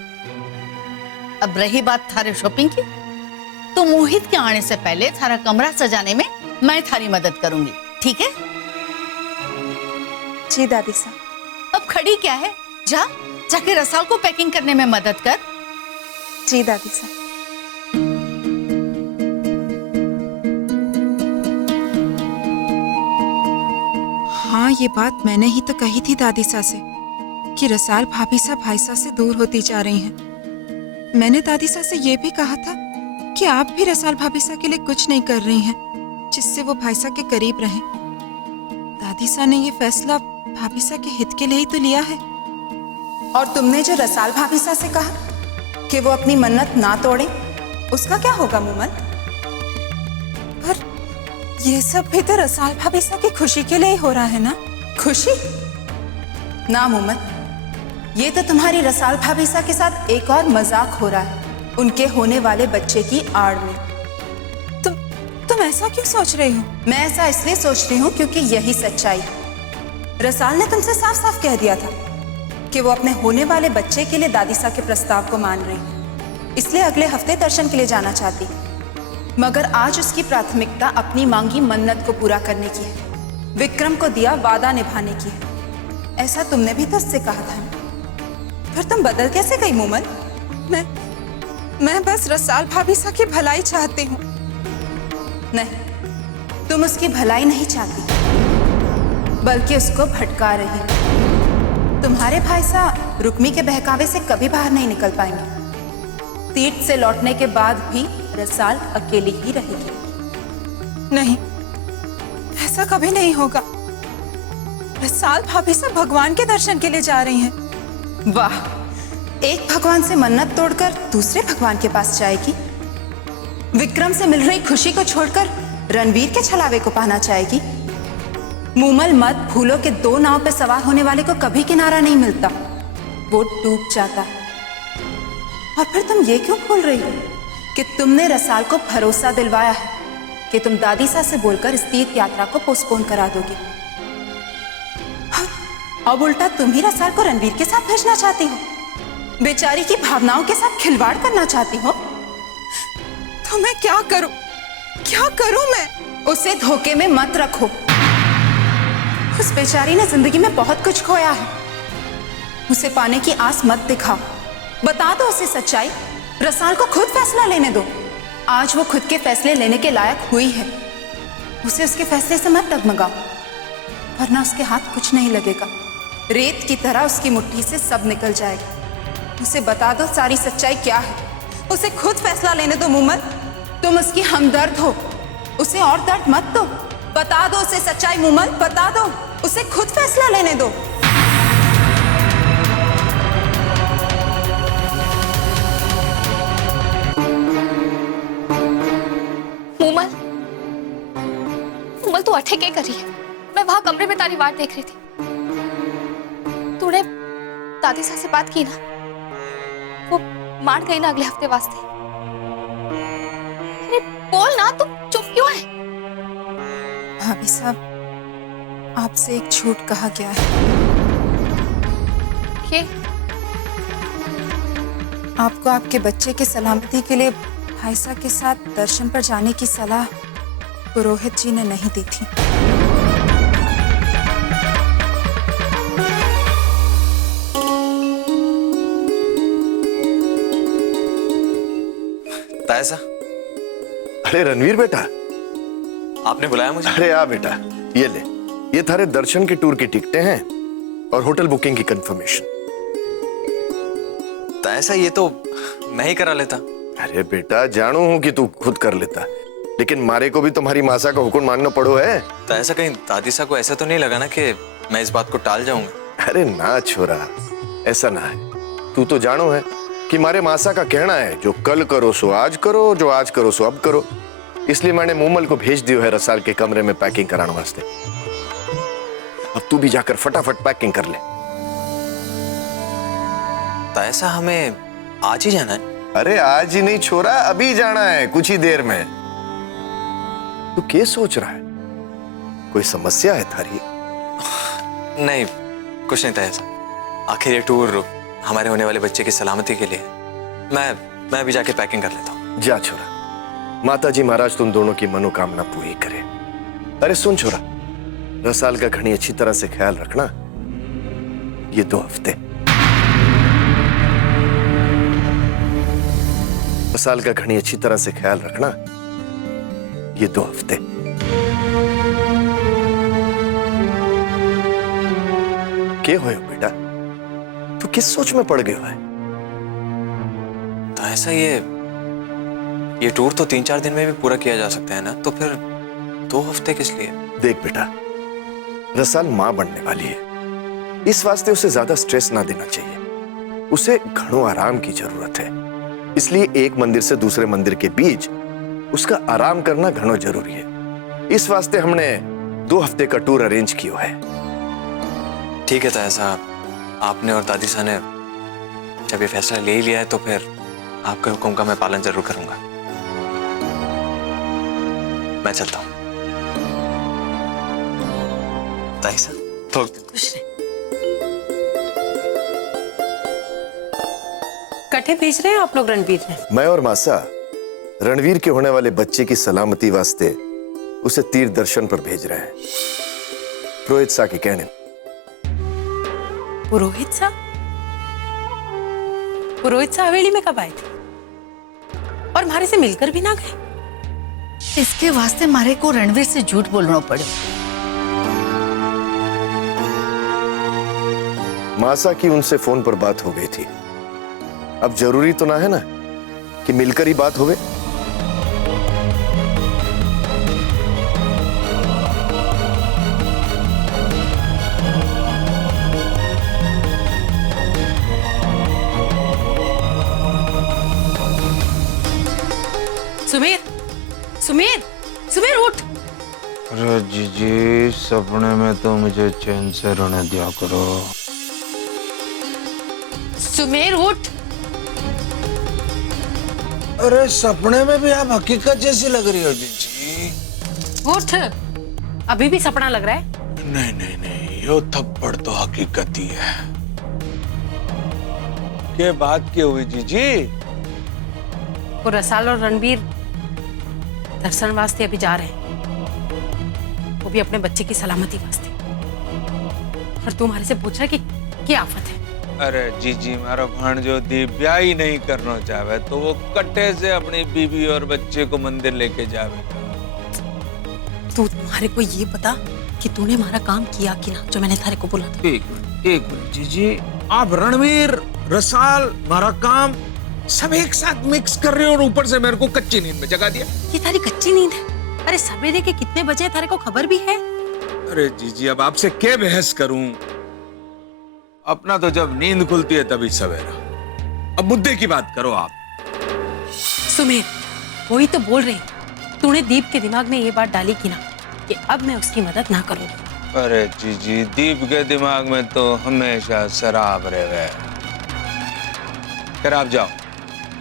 अब रही बात थारे शॉपिंग की, तो मोहित के आने से पहले थारा कमरा सजाने में मैं थारी मदद करूंगी, ठीक है? जी दादी साहब। अब खड़ी क्या है, जाके रसाल को पैकिंग करने में मदद कर। जी दादी साहब। हाँ, ये बात मैंने ही तो कही थी दादी साहब से कि रसाल भाभी साहब भाई साहब से दूर होती जा रही हैं। मैंने दादी साहब से ये भी कहा था कि आप भी रसाल भाभी साहब के लिए कुछ नहीं कर रही हैं जिससे वो भाई साहब के करीब रहें। दादी साहब ने ये फैसला भाभी साहब के हित के लिए ही तो लिया है। और तुमने जो रसाल भाभी साहब से कहा कि वो अपनी मन्नत ना तोड़े, उसका क्या होगा मोमन? पर ये सब भी तो रसाल भाभी साहब की खुशी के लिए ही हो रहा है ना? खुशी? ना मोमन, ये तो तुम्हारी रसाल भाभी साहब के साथ एक और मजाक हो रहा है उनके होने वाले बच्चे की आड़ में। तुम ऐसा क्यों सोच रही हो? मैं ऐसा इसलिए सोच रही हूँ क्योंकि यही सच्चाई है। रसाल ने तुमसे साफ साफ कह दिया था कि वो अपने होने वाले बच्चे के लिए दादी साहब के प्रस्ताव को मान रही है, इसलिए अगले हफ्ते दर्शन के लिए जाना चाहती, मगर आज उसकी प्राथमिकता अपनी मांगी मन्नत को पूरा करने की है, विक्रम को दिया वादा निभाने की है। ऐसा तुमने भी तो उससे कहा था। फिर तुम बदल कैसे गई मोमन? मैं बस रसाल भाभी साहब की भलाई चाहती हूँ। नहीं, तुम उसकी भलाई नहीं चाहती, बल्कि उसको भटका रही हो। तुम्हारे भाई साहब रुक्मी के बहकावे से कभी बाहर नहीं निकल पाएंगे। तीर्थ से लौटने के बाद भी रसाल अकेली ही रहेगी। नहीं, ऐसा कभी नहीं होगा। रसाल भाभी से भगवान के दर्शन के लिए जा रही हैं। वाह, एक भगवान से मन्नत तोड़कर दूसरे भगवान के पास जाएगी। विक्रम से मिल रही खुशी को छोड़कर रणवीर के छलावे को पाना चाहेगी। मूमल मत फूलों के दो नाव पे सवार होने वाले को कभी किनारा नहीं मिलता, वो डूब जाता है। और फिर तुम ये क्यों भूल रही हो कि तुमने रसाल को भरोसा दिलवाया है कि तुम दादी सा से बोलकर इस तीर्थ यात्रा को पोस्टपोन करा दोगी। अब उल्टा तुम ही रसाल को रणवीर के साथ भेजना चाहती हो, बेचारी की भावनाओं के साथ खिलवाड़ करना चाहती हो। तो मैं क्या करूं मैं? उसे धोखे में मत रखो। उस बेचारी ने जिंदगी में बहुत कुछ खोया है, उसे पाने की आस मत दिखाओ। बता दो उसे सच्चाई, रसाल को खुद फैसला लेने दो। आज वो खुद के फैसले लेने के लायक हुई है, उसे उसके फैसले से मत डगमगाओ, वरना उसके हाथ कुछ नहीं लगेगा। रेत की तरह उसकी मुट्ठी से सब निकल जाएगा। उसे बता दो सारी सच्चाई क्या है, उसे खुद फैसला लेने दो। मूमल, तुम उसकी हमदर्द हो, उसे और दर्द मत दो। बता दो उसे सच्चाई मूमल, बता दो, उसे खुद फैसला लेने दो। मूमल तू अठे क्या कर रही है? मैं वहां कमरे में तारी वाट देख रही थी। तूने दादी सा से बात की ना? वो मान गई ना अगले हफ्ते वास्ते? अरे बोल ना, तुम चुप क्यों है? भाभी साहब, आपसे एक झूठ कहा गया है। ये आपको आपके बच्चे की सलामती के लिए भाईसा के साथ दर्शन पर जाने की सलाह पुरोहित जी ने नहीं दी थी। तायसा, अरे रणवीर बेटा, आपने बुलाया मुझे? अरे आ बेटा, ये ले, ये थारे दर्शन के टूर की टिकटें हैं और होटल बुकिंग की कंफर्मेशन। तायसा, ये तो मैं ही करा लेता। अरे बेटा, जानू हूं कि तू खुद कर लेता, लेकिन मारे को भी तुम्हारी मासा का हुक्म मानना पड़ो है। तायसा, कहीं दादी सा को ऐसा तो नहीं लगा ना कि मैं इस बात को टाल जाऊंगा? अरे ना छोरा, ऐसा ना है। तू तो जानो है कि मारे मासा का कहना है, जो कल करो सो आज करो, जो आज करो सो अब करो। इसलिए मैंने मूमल को भेज दियो है रसाल के कमरे में पैकिंग कराने वास्ते। अब तू भी जाकर फटाफट पैकिंग कर ले। तायसा, हमें आज ही जाना है? अरे आज ही नहीं छोरा, अभी जाना है, कुछ ही देर में। तू क्या सोच रहा है? कोई समस्या है थारी? नहीं, कुछ नहीं तायसा। आखिर ये टूर हमारे होने वाले बच्चे की सलामती के लिए। मैं अभी जाके पैकिंग कर लेता हूँ। जा छोरा, माताजी महाराज तुम दोनों की मनोकामना पूरी करे। अरे सुन छोरा, रसाल का घनी अच्छी तरह से ख्याल रखना। ये 2 हफ्ते रसाल का घनी अच्छी तरह से ख्याल रखना। ये 2 हफ्ते। क्या होयो बेटा? तू किस सोच में पड़ गया है? तायसा, ये टूर तो 3-4 दिन में भी पूरा किया जा सकता है ना, तो फिर 2 हफ्ते किस लिए? देख बेटा, रसाल मां बनने वाली है, इस वास्ते उसे ज्यादा स्ट्रेस ना देना चाहिए। उसे घणो आराम की जरूरत है, इसलिए एक मंदिर से दूसरे मंदिर के बीच उसका आराम करना घणो जरूरी है। इस वास्ते हमने 2 हफ्ते का टूर अरेंज किया है। ठीक है तायसा, आपने और दादी सा ने जब ये फैसला ले ही लिया है तो फिर आपके हुक्म का मैं पालन जरूर करूंगा। मैं चलता हूं। तायसा, तो कुछ नहीं। कटे भेज रहे हैं आप लोग रणवीर ने? मैं और मासा रणवीर के होने वाले बच्चे की सलामती वास्ते उसे तीर्थ दर्शन पर भेज रहे हैं, पुरोहित सा के कहने। पुरोहित सा? पुरोहित सा हवेली में कब आए थे और हमारे से मिलकर भी ना गए? इसके वास्ते मारे को रणवीर से झूठ बोलना पड़े। मासा की उनसे फोन पर बात हो गई थी। अब जरूरी तो ना है ना कि मिलकर ही बात होवे। सुमीर, सुमीर, सुमीर उठ। अरे जीजी, सपने में तो मुझे चैन से रोने दिया करो। सुमीर उठ। अरे सपने में भी आप हकीकत जैसी लग रही हो जीजी। उठ। अभी भी सपना लग रहा है? नहीं नहीं नहीं, यो थप्पड़ तो हकीकत ही है। के बात की हुई जीजी? वो रसाल और रणबीर दर्शन वास्ते अभी जा रहे हैं, वो भी अपने बच्चे की सलामती वास्ते। और तुम्हारे से पूछ रहा कि क्या आफत है? अरे जीजी, मारा भांजो दी ब्याह ही नहीं करना चाहे तो वो कट्टे से अपनी बीवी और बच्चे को मंदिर लेके जावे। तू तुम्हारे को ये बता कि तूने हमारा काम किया कि ना, जो मैंने थारे को बोला था। एक मिनट जीजी, आप रणवीर, रसाल, मारा काम सब एक साथ मिक्स कर रहे हो और ऊपर से मेरे को कच्ची नींद में जगा दिया। ये थारी कच्ची नींद है? अरे सवेरे के कितने बजे थारे को खबर भी है? अरे जीजी, अब आपसे क्या बहस करूं? अपना तो जब नींद खुलती है तभी सवेरा। अब मुद्दे की बात करो आप। सुमीर, वही तो बोल रही, तूने दीप के दिमाग में ये बात डाली कि ना कि अब मैं उसकी मदद ना करूंगी। अरे जीजी, दीप के दिमाग में तो हमेशा शराब रहे। फिर आप जाओ,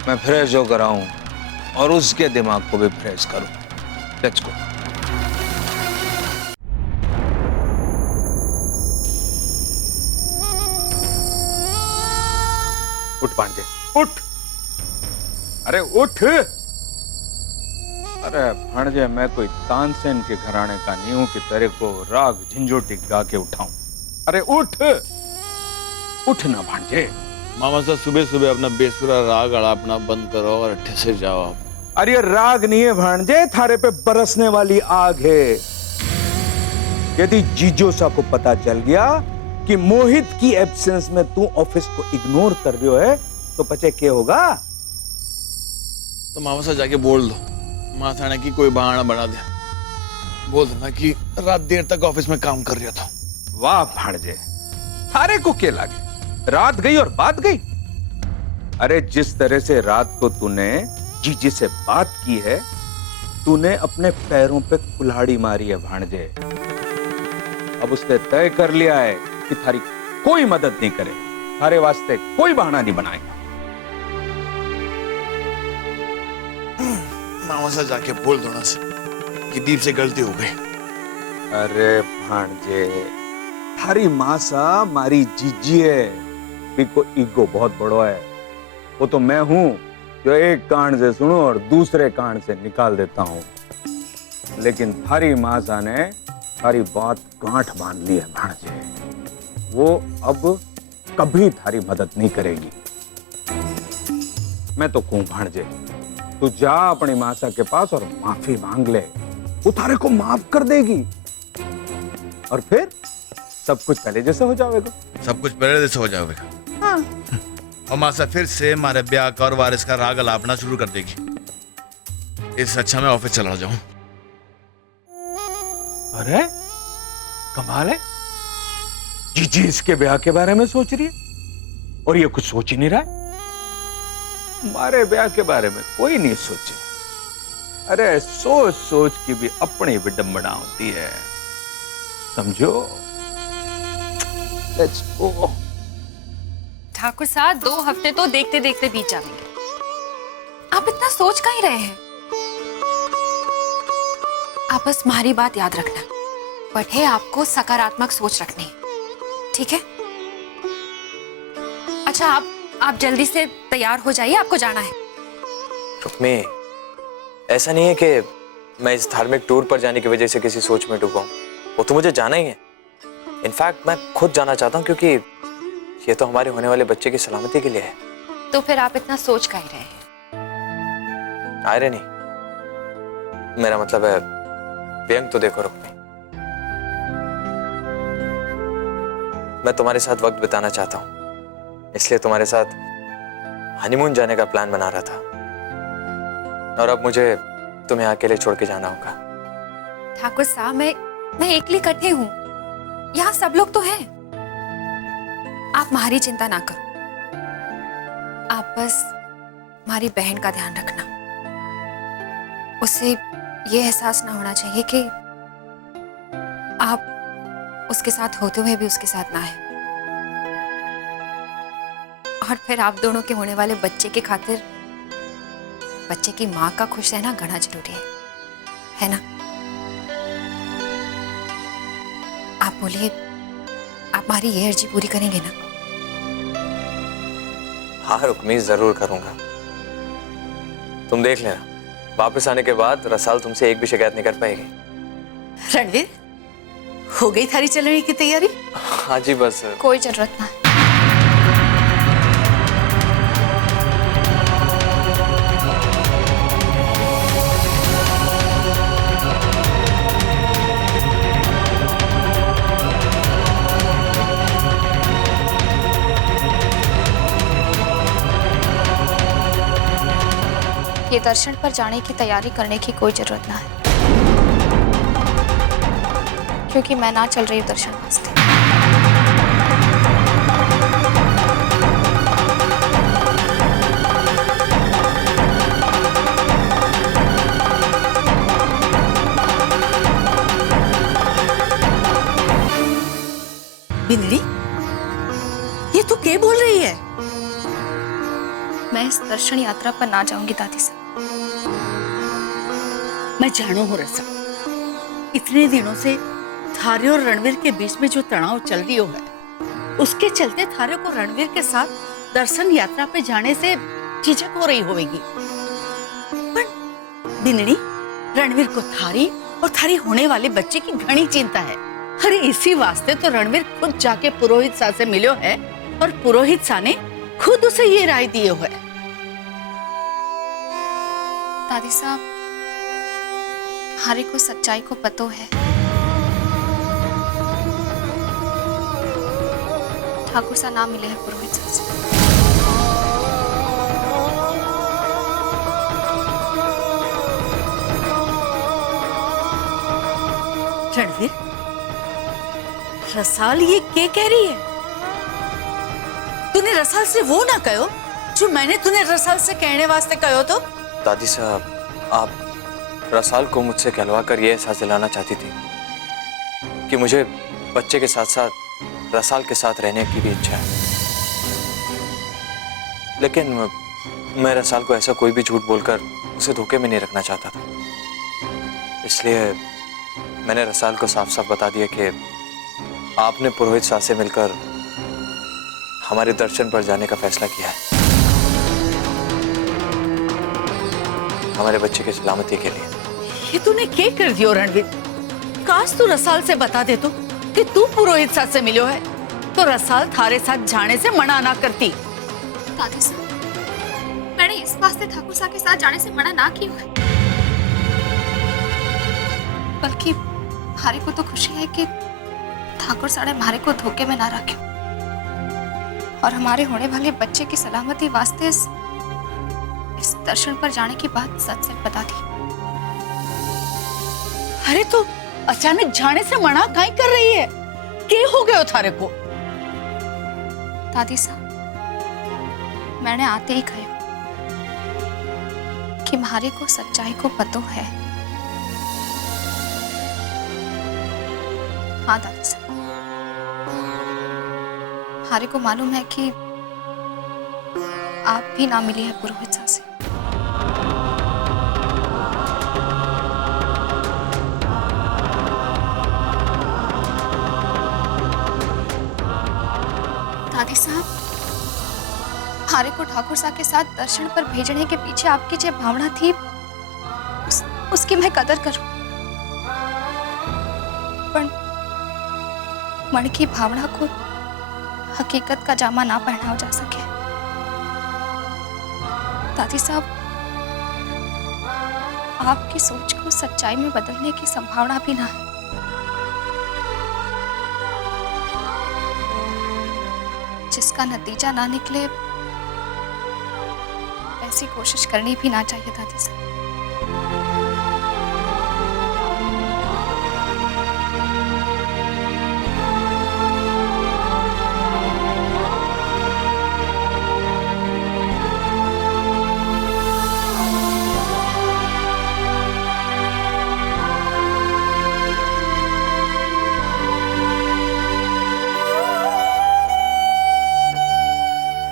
मैं फ्रेश होकर आऊं और उसके दिमाग को भी फ्रेश करूं। Let's go. उठ पांडे, उठ। अरे उठ। अरे भांजे, मैं कोई तानसेन के घराने का नहीं हूं कि तेरे को राग झंझोटी गा के उठाऊं। अरे उठ, उठ ना भांजे। मामा साहब, सुबह सुबह अपना बेसुरा राग अड़ापना बंद करो और अच्छे से जाओ आप। अरे राग नहीं है भांजे, थारे पे बरसने वाली आग है। यदि जीजोसा को पता चल गया कि मोहित की एब्सेंस में तू ऑफिस को इग्नोर कर रहे हो है, तो पचे क्या होगा? तो मामा साहब जाके बोल दो, मासाने की कोई बहाना बना दिया। बोल देना कि रात देर तक ऑफिस में काम कर रहा था। वाह भांजे, थारे को क्या लगे रात गई और बात गई? अरे जिस तरह से रात को तूने जीजी से बात की है, तूने अपने पैरों पे कुल्हाड़ी मारी है भांजे। अब उसने तय कर लिया है कि थारी कोई मदद नहीं करे, थारे वास्ते कोई बहाना नहीं बनाएगा। मामा साहब जाके बोल दो ना से कि दीप से गलती हो गई। अरे भांजे, थारी मासा मारी जीजी है, बिको ईगो बहुत बड़ो है। वो तो मैं हूं जो एक कान से सुनो और दूसरे कान से निकाल देता हूं। लेकिन थारी मासा ने थारी बात गांठ बांध ली है भांजे। वो अब कभी थारी मदद नहीं करेगी। मैं तो कहूं भांजे, तू जा अपनी मासा के पास और माफी मांग ले, वो थारे को माफ कर देगी और फिर सब कुछ पहले जैसे हो जाएगा। सब कुछ पहले जैसे हो जाएगा। हाँ। और मासा फिर से हमारे ब्याह का और वारिस का राग अलापना शुरू कर देगी। इससे अच्छा मैं ऑफिस चला जाऊं। अरे कमाल है, जीजी इसके ब्याह के बारे में सोच रही है और ये कुछ सोच ही नहीं रहा है। हमारे ब्याह के बारे में कोई नहीं सोचे। अरे सोच सोच की भी अपनी विडंबना होती है, समझो। Let's go. ठाकुर साहब, 2 हफ्ते तो देखते देखते बीत जाएंगे। आप इतना सोच का ही रहे हैं? आप बस हमारी बात याद रखना, बट आपको सकारात्मक सोच रखनी है, ठीक है? अच्छा, आप जल्दी से तैयार हो जाइए, आपको जाना है। रुक्मी, ऐसा नहीं है कि मैं इस धार्मिक टूर पर जाने की वजह से किसी सोच में डूबा हूं। वो तो मुझे जाना ही है। इनफैक्ट मैं खुद जाना चाहता हूं, क्योंकि ये तो हमारे होने वाले बच्चे की सलामती के लिए है। तो फिर आप इतना सोच का ही रहे हैं? आयरे नहीं, मेरा मतलब है व्यंग तो देखो रुक्मी, मैं तुम्हारे साथ वक्त बिताना चाहता हूं, इसलिए तुम्हारे साथ हनीमून जाने का प्लान बना रहा था, और अब मुझे तुम्हें अकेले छोड़ के जाना होगा। ठाकुर साहब, मैं एकली कट्ठे हूँ, यहाँ सब लोग तो हैं। आप हमारी चिंता ना करो, आप बस हमारी बहन का ध्यान रखना। उसे ये एहसास ना होना चाहिए कि आप उसके साथ होते हुए भी उसके साथ ना है। और फिर आप दोनों के होने वाले बच्चे के खातिर बच्चे की माँ का खुश रहना घना जरूरी है ना? आप बोलिए, आप हमारी ये अर्जी पूरी करेंगे ना? हाँ रुक्मी, जरूर करूंगा। तुम देख लेना, वापस आने के बाद रसाल तुमसे एक भी शिकायत नहीं कर पाएगी। रणवीर, हो गई थारी चलने की तैयारी? हाँ जी, बस कोई जरूरत ना है। ये दर्शन पर जाने की तैयारी करने की कोई जरूरत ना है, क्योंकि मैं ना चल रही हूँ दर्शन वास्ते। बिंदड़ी, ये तू क्या बोल रही है? मैं इस दर्शन यात्रा पर ना जाऊंगी दादी साहब। मैं जानू हूँ रसा, इतने दिनों से थारे और रणवीर के बीच में जो तनाव चल रही है, उसके चलते थारे को रणवीर के साथ दर्शन यात्रा पे जाने से झिझक हो रही होगी। पर बिंदड़ी, रणवीर को थारी और थारी होने वाले बच्चे की घनी चिंता है। अरे इसी वास्ते तो रणवीर खुद जाके पुरोहित सा से मिलो है, और पुरोहित सा ने खुद उसे ये राय दिए हुए। दादी साहब, हमारे को सच्चाई को पतो है। ठाकुर सा ना मिले हैं पुरोहित सा से। रणवीर, रसाल ये क्या कह रही है? तूने रसाल से वो ना कहो जो मैंने तूने रसाल से कहने वास्ते कहो तो? दादी साहब, आप रसाल को मुझसे कहलवा कर ये एहसास दिलाना चाहती थी कि मुझे बच्चे के साथ साथ रसाल के साथ रहने की भी इच्छा है, लेकिन मैं रसाल को ऐसा कोई भी झूठ बोलकर उसे धोखे में नहीं रखना चाहता था। इसलिए मैंने रसाल को साफ साफ बता दिया कि आपने पुरोहित साहब से मिलकर हमारे दर्शन पर जाने का फैसला किया है, हमारे बच्चे की सलामती के लिए। ये तूने क्या कर दियो रणवीर? काश तू रसाल से बता दे तो कि तू पुरोहित साथ से मिलो है, तो रसाल थारे साथ जाने से मना ना करती। दादी साहब, मैंने इस वास्ते ठाकुर साहब के साथ जाने से मना ना किया है, बल्कि हमारे को तो खुशी है कि ठाकुर साहब ने हमारे को धोखे में ना रखे और हमारे होने वाले बच्चे की सलामती वास्ते इस दर्शन पर जाने की बात सच सच बता दी। अरे तो अचानक जाने से मना काहे कर रही है? क्या हो गया थारे को? दादी साहब, मैंने आते ही कहा कि हमारे को सच्चाई को पतो है। हाँ दादी साहब, हमारे को मालूम है कि आप भी ना मिली है पुरोहित साहब से। दादी साहब, हमारे को ठाकुर साहब के साथ दर्शन पर भेजने के पीछे आपकी जो भावना थी उसकी मैं कदर करूं, पर मन की भावना को हकीकत का जामा ना पहनाया जा सके। दादी साहब, आपकी सोच को सच्चाई में बदलने की संभावना भी ना है। जिसका नतीजा ना निकले ऐसी कोशिश करनी भी ना चाहिए दादी से।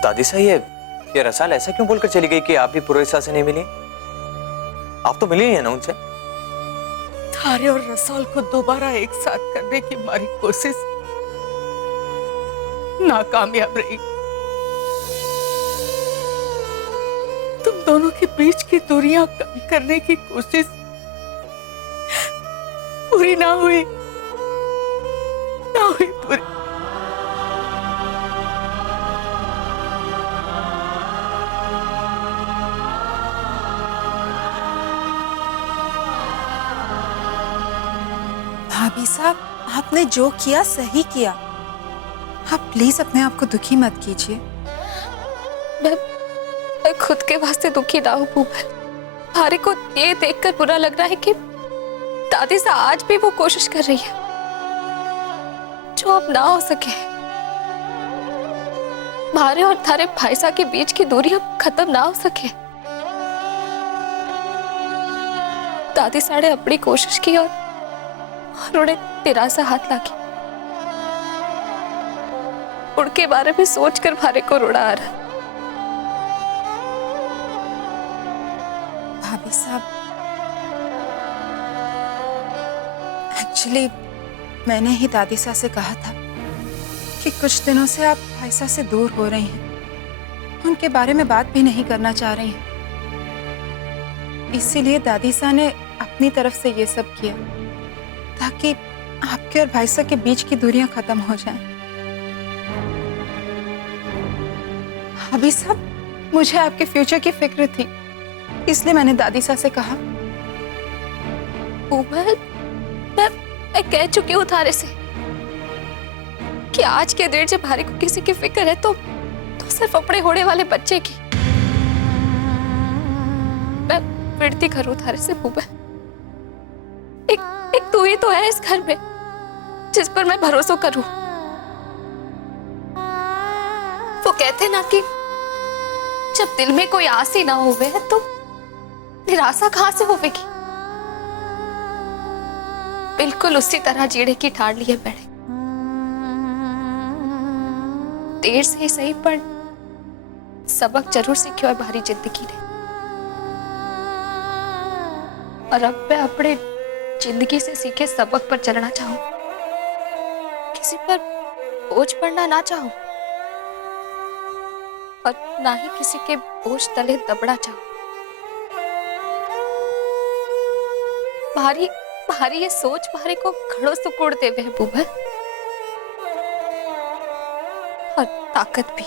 दादी साहब ये रसाल ऐसा क्यों बोलकर चली गई कि आप भी पुरोहित साहब से नहीं मिली? आप तो मिली ही है ना उनसे? थारे और रसाल को दोबारा एक साथ करने की हमारी कोशिश नाकामयाब रही। तुम दोनों के बीच की दूरियां कम करने की कोशिश पूरी ना हुई पूरी। भाभी साहब, आपने जो किया सही किया। आप प्लीज अपने आप को दुखी मत कीजिए। मैं खुद के वास्ते दुखी ना हूं भूपल। भारी को ये देखकर बुरा लग रहा है कि दादी सा आज भी वो कोशिश कर रही है जो अब ना हो सके। भारे और थारे भाई साहब के बीच की दूरी अब खत्म ना हो सके। दादी साड़े अपनी कोशिश की और उन्हें तिरासा हाथ लागी। उनके बारे में सोचकर भारे को रोना आ रहा। भाभी साहब, एक्चुअली मैंने ही दादी सा से कहा था कि कुछ दिनों से आप भाईसा से दूर हो रही हैं, उनके बारे में बात भी नहीं करना चाह रही हैं। इसीलिए दादी सा ने अपनी तरफ से ये सब किया ताकि आपके और भाईसा के बीच की दूरियां खत्म हो जाएं। भाभी साहब, मुझे आपके फ्यूचर की फिक्र थी, इसलिए मैंने दादी सा से कहा। मैं कह चुकी हूँ थारे से कि आज के दिन जब भारी को किसी की फिक्र है तो सिर्फ अपने होने वाले बच्चे की। मैं विनती करूँ थारे से भूपल, एक तू ही तो है इस घर में जिस पर मैं भरोसा करूं। वो कहते ना कि जब दिल में कोई आस ही ना होवे तो निराशा कहां से होवेगी। बिल्कुल उसी तरह जीने की ठान लिए बैठे। देर से ही सही पर सबक जरूर सीखी है भारी जिंदगी ने। और अब मैं अपने जिंदगी से सीखे सबक पर चलना चाहूं, किसी पर बोझ पड़ना ना चाहूं और ना ही किसी के बोझ तले दबना चाहूं। भारी ये सोच भारी को खड़ो सुकोड़ देवे है भूपल, और ताकत भी।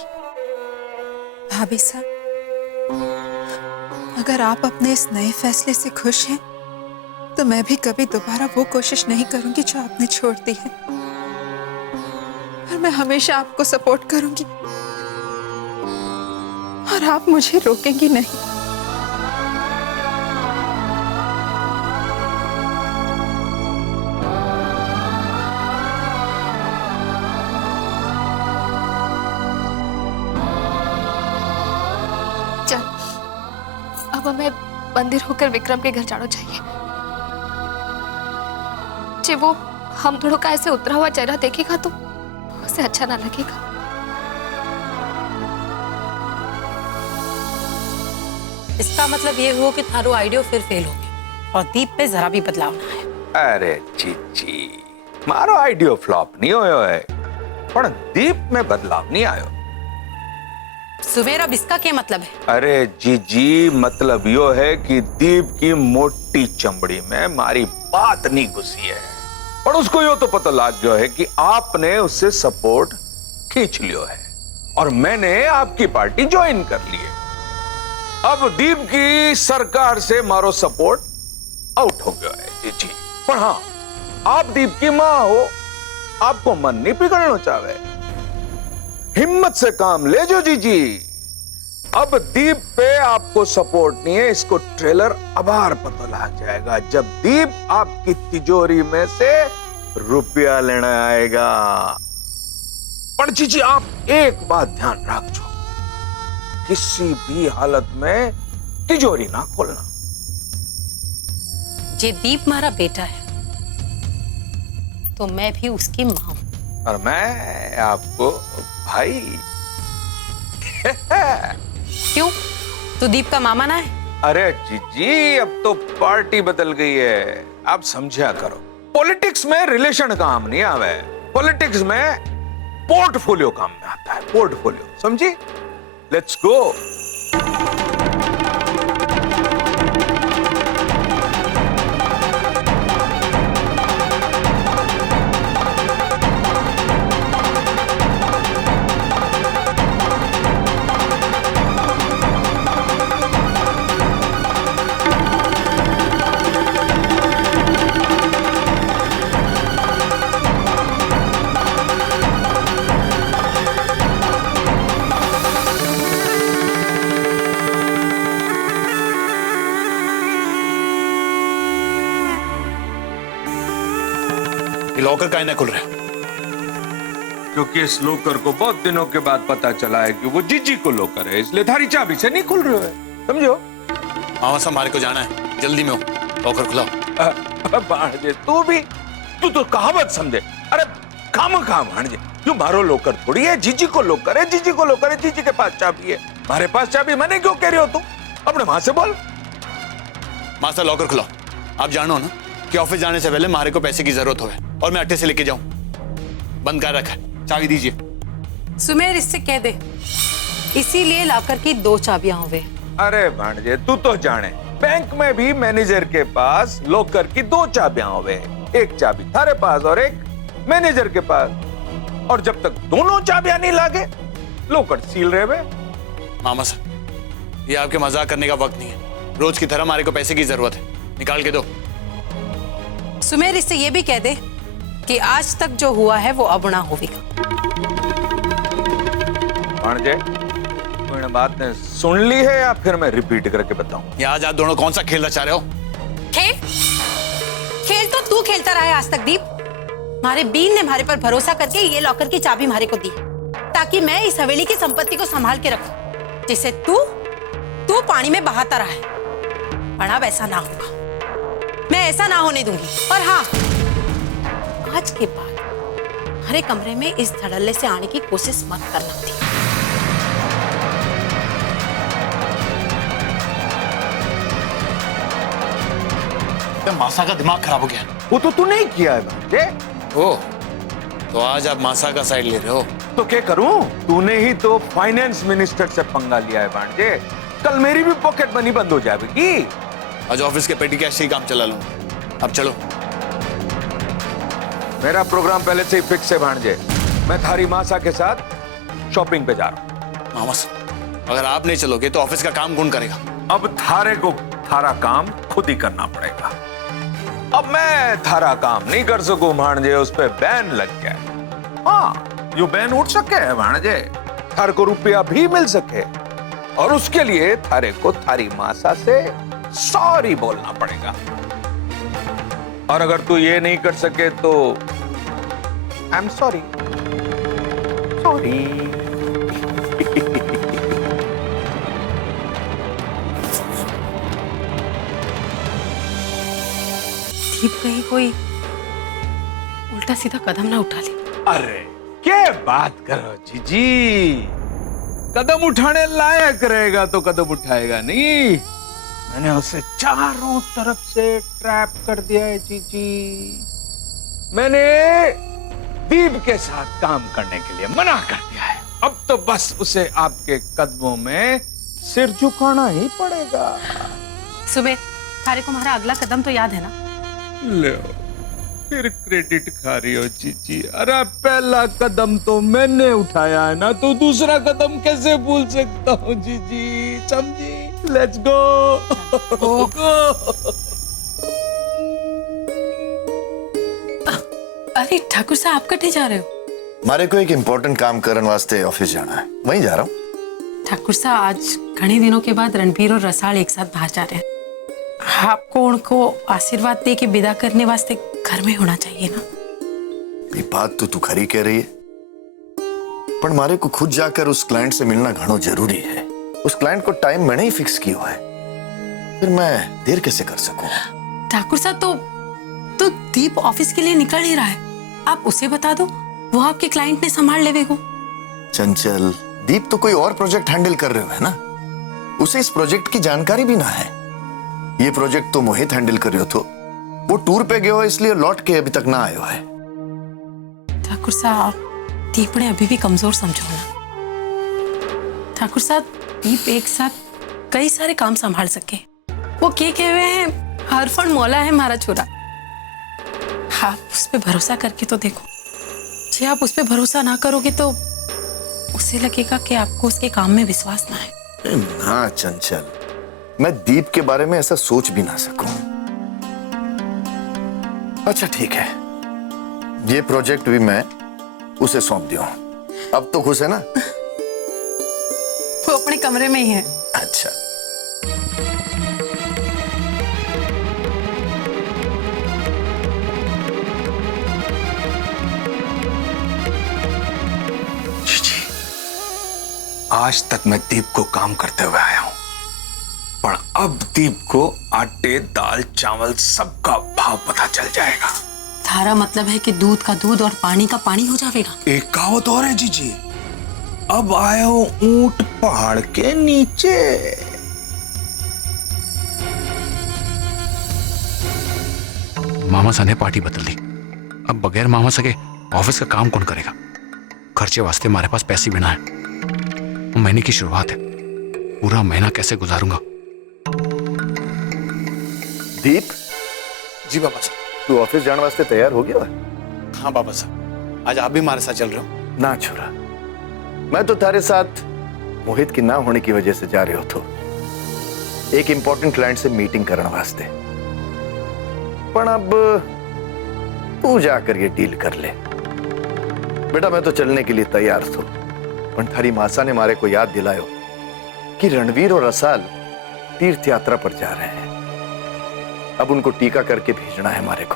भाभी साहब, अगर आप अपने इस नए फैसले से खुश हैं तो मैं भी कभी दोबारा वो कोशिश नहीं करूंगी जो आपने छोड़ दी है। और मैं हमेशा आपको सपोर्ट करूंगी और आप मुझे रोकेंगी नहीं। चल, अब हमें मंदिर होकर विक्रम के घर जाना चाहिए। जे वो हम थोड़ों का ऐसे उतरा हुआ चेहरा देखेगा तो उसे अच्छा ना लगेगा। इसका मतलब ये हुआ कि थारो आइडियो फिर फेल हो गया और दीप पे जरा भी बदलाव ना है। अरे जीजी, मारो आइडियो फ्लॉप नहीं होयो है, पर दीप में बदलाव नहीं आयो। सुबेर, अब इसका क्या मतलब है? अरे जीजी, मतलब यो है कि दीप की मोटी चमड़ी में मारी बात नहीं घुसी है, और उसको यो तो पता लग गया है कि आपने उससे सपोर्ट खींच लियो है और मैंने आपकी पार्टी ज्वाइन कर ली है। अब दीप की सरकार से मारो सपोर्ट आउट हो गया है जीजी। पर हाँ, आप दीप की मां हो, आपको मन नहीं बिगड़ना चाहे, हिम्मत से काम ले जो जीजी। अब दीप पे आपको सपोर्ट नहीं है, इसको ट्रेलर अबार पता लग जाएगा जब दीप आपकी तिजोरी में से रुपया लेना आएगा। पर जीजी आप एक बात ध्यान रखो, किसी भी हालत में तिजोरी ना खोलना। जे दीप मारा बेटा है तो मैं भी उसकी मां हूं। और मैं आपको भाई। क्यों, तू दीप का मामा ना है? अरे जीजी अब तो पार्टी बदल गई है, आप समझा करो। पॉलिटिक्स में रिलेशन काम नहीं आवे, पॉलिटिक्स में पोर्टफोलियो काम में आता है, पोर्टफोलियो, समझी? Let's go. लॉकर काहे ना खुल रहा है? क्योंकि इस लॉकर को बहुत दिनों के बाद पता चला है कि वो जीजी को लॉकर है, इसलिए थारी चाबी से नहीं खुल रहे है, समझो? मामा साहब हमारे को जाना है, जल्दी में हो, लॉकर खुलाओ। भांजे तू तो कहावत समझे। अरे काम भांजे, क्यों मारो लॉकर थोड़ी है, जीजी को लॉकर है, जीजी को लॉकर है, जीजी के पास चाबी है, हमारे पास चाबी मैंने क्यों कह रहे हो तुम? अपने मां से बोल। मां साहब लॉकर खुलाओ। आप जानो ना कि ऑफिस जाने से पहले मारे को पैसे की जरूरत हो और मैं अट्टे से लेके जाऊं। बंद कर रखा है, चाबी दीजिए। सुमेर इससे कह दे, इसीलिए लॉकर की 2 चाबियां होवे। अरे भांजे तू तो जाने, बैंक में भी मैनेजर के पास लॉकर की 2 चाबियां होवे, एक चाबी थारे पास और एक मैनेजर के पास, और जब तक दोनों चाबियां नहीं लागे लॉकर सील रहे वे। मामा साहब ये आपके मजाक करने का वक्त नहीं है, रोज की तरह हमारे को पैसे की जरूरत है, निकाल के दो। सुमेर इससे ये भी कह दे कि आज तक जो हुआ है वो अब ना होगा। भांजे तूने बात ने सुन ली है या फिर मैं रिपीट करके बताऊं? ये आज आप दोनों कौन सा खेलना चाह रहे हो? खेल तो तू खेलता रहा है आज तक दीप। हमारे बीन ने हमारे पर भरोसा करके ये लॉकर की चाबी हमारे को दी ताकि मैं इस हवेली की संपत्ति को संभाल के रखूं, जिसे तू पानी में बहाता रहा है। पर अब ऐसा ना होगा, मैं ऐसा ना होने दूंगी। और हाँ, आज के बाद हरे कमरे में इस धड़ल्ले से आने की कोशिश मत करना थी। मासा का दिमाग खराब हो गया। वो तो तू नहीं किया है भांजे। ओ, तो आज आप मासा का साइड ले रहे हो? तो क्या करूं, तूने ही तो फाइनेंस मिनिस्टर से पंगा लिया है भांजे, कल मेरी भी पॉकेट मनी बंद हो जाएगी। आज ऑफिस के पेटी कैश से ही काम चला लूं। अब चलो। मेरा प्रोग्राम पहले से ही फिक्स है भांजे, मैं थारी मासा के साथ शॉपिंग पे जा रहा हूं। मामा साहब अगर आप नहीं चलोगे तो ऑफिस का काम कौन करेगा? अब थारे को थारा काम खुद ही करना पड़ेगा। अब मैं थारा काम नहीं कर सकूं भांजे, उस पे बैन लग गया है। हाँ, यो बैन उठ सके है भांजे, थारे को रुपया भी मिल सके, और उसके लिए थारे को थारी मासा से सॉरी बोलना पड़ेगा। और अगर तू ये नहीं कर सके तो आई एम सॉरी। दीप कहीं कोई उल्टा सीधा कदम ना उठा ले। अरे क्या बात करो जीजी, कदम उठाने लायक रहेगा तो कदम उठाएगा नहीं। मैंने उसे चारों तरफ से ट्रैप कर दिया है जीजी। मैंने दीप के साथ काम करने के लिए मना कर दिया है, अब तो बस उसे आपके कदमों में सिर झुकाना ही पड़ेगा। सुबह थारे को हमारा अगला कदम तो याद है ना? लो फिर क्रेडिट खा रही हो जीजी। अरे पहला कदम तो मैंने उठाया है ना, तो दूसरा कदम कैसे भूल सकता हूँ जीजी, समझी? Let's go. अरे ठाकुर साहब आप कटे जा रहे हो? मारे को एक इम्पोर्टेंट काम करने वास्ते ऑफिस जाना है, वहीं जा रहा हूँ। ठाकुर साहब आज घने दिनों के बाद रणबीर और रसाल एक साथ बाहर जा रहे हैं। आपको उनको आशीर्वाद दे के विदा करने वास्ते घर में होना चाहिए ना। ये बात तो तू खरी कह रही है, पर मारे को खुद जाकर उस क्लाइंट से मिलना घणो जरूरी है। उस क्लाइंट को टाइम मैंने ही फिक्स किया है, फिर मैं देर कैसे कर सकूं? ठाकुर साहब तो दीप ऑफिस के लिए निकल ही रहा है, आप उसे बता दो, वो आपके क्लाइंट ने संभाल लेवे को। चंचल, दीप तो कोई और प्रोजेक्ट हैंडल कर रहे हो है ना, उसे इस प्रोजेक्ट की जानकारी भी ना है। ये प्रोजेक्ट तो मोहित हैंडल कर रहे हो, तो वो टूर पे गए हो इसलिए लौट के अभी तक ना आयो है। ठाकुर साहब दीप ने अभी भी कमजोर समझो ना। ठाकुर साहब दीप एक साथ कई सारे काम संभाल सके। वो क्या कह रहे हैं, हर फंड मौला है हमारा छोरा। आप उस पर भरोसा करके तो देखो। जी आप उस पर भरोसा ना करोगे तो उसे लगेगा कि आपको उसके काम में विश्वास ना है। ना चंचल, मैं दीप के बारे में ऐसा सोच भी ना सकूं। अच्छा ठीक है, ये प्रोजेक्ट भी मैं उसे सौंप दिया हूं। अब तो खुश है ना? वो अपने कमरे में ही है। अच्छा, आज तक मैं दीप को काम करते हुए आया हूं, पर अब दीप को आटे, दाल, चावल सबका भाव पता चल जाएगा। थारा मतलब है कि दूध का दूध और पानी का पानी हो जाएगा। एक कहावत और है जीजी, अब आया हूं ऊंट पहाड़ के नीचे। मामा सा ने पार्टी बदल दी। अब बगैर मामा सके ऑफिस का काम कौन करेगा? खर्चे वास्ते हमारे पास पैसे बिना है। महीने की शुरुआत है, पूरा महीना कैसे गुजारूंगा? दीप जी बाबा साहब। तू ऑफिस जाने वास्ते तैयार हो गया? हाँ बाबा साहब, आज आप भी हमारे साथ चल रहे हो? ना छोरा, मैं तो तारे साथ मोहित की ना होने की वजह से जा रहे हो, तो एक इंपॉर्टेंट क्लाइंट से मीटिंग करने वास्ते। पर अब तू जाकर ये डील कर ले। बेटा मैं तो चलने के लिए तैयार था, पर थारी मासा ने मारे को याद दिलायो कि रणवीर और रसाल तीर्थ यात्रा पर जा रहे हैं। अब उनको टीका करके भेजना है हमारे को।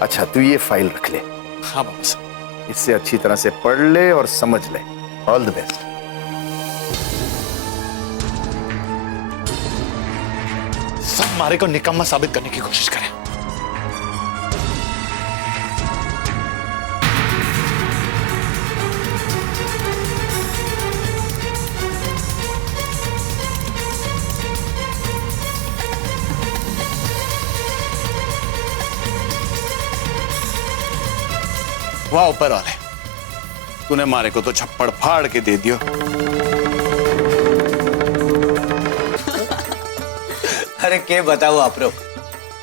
अच्छा तू ये फाइल रख ले। हाँ बाबा साहब। इससे अच्छी तरह से पढ़ ले और समझ ले। All the best. सब हमारे को निकम्मा साबित करने की कोशिश करें। वाह ऊपर वाले, तूने मारे को तो छप्पड़ फाड़ के दे दियो। अरे के बताओ आप लोग,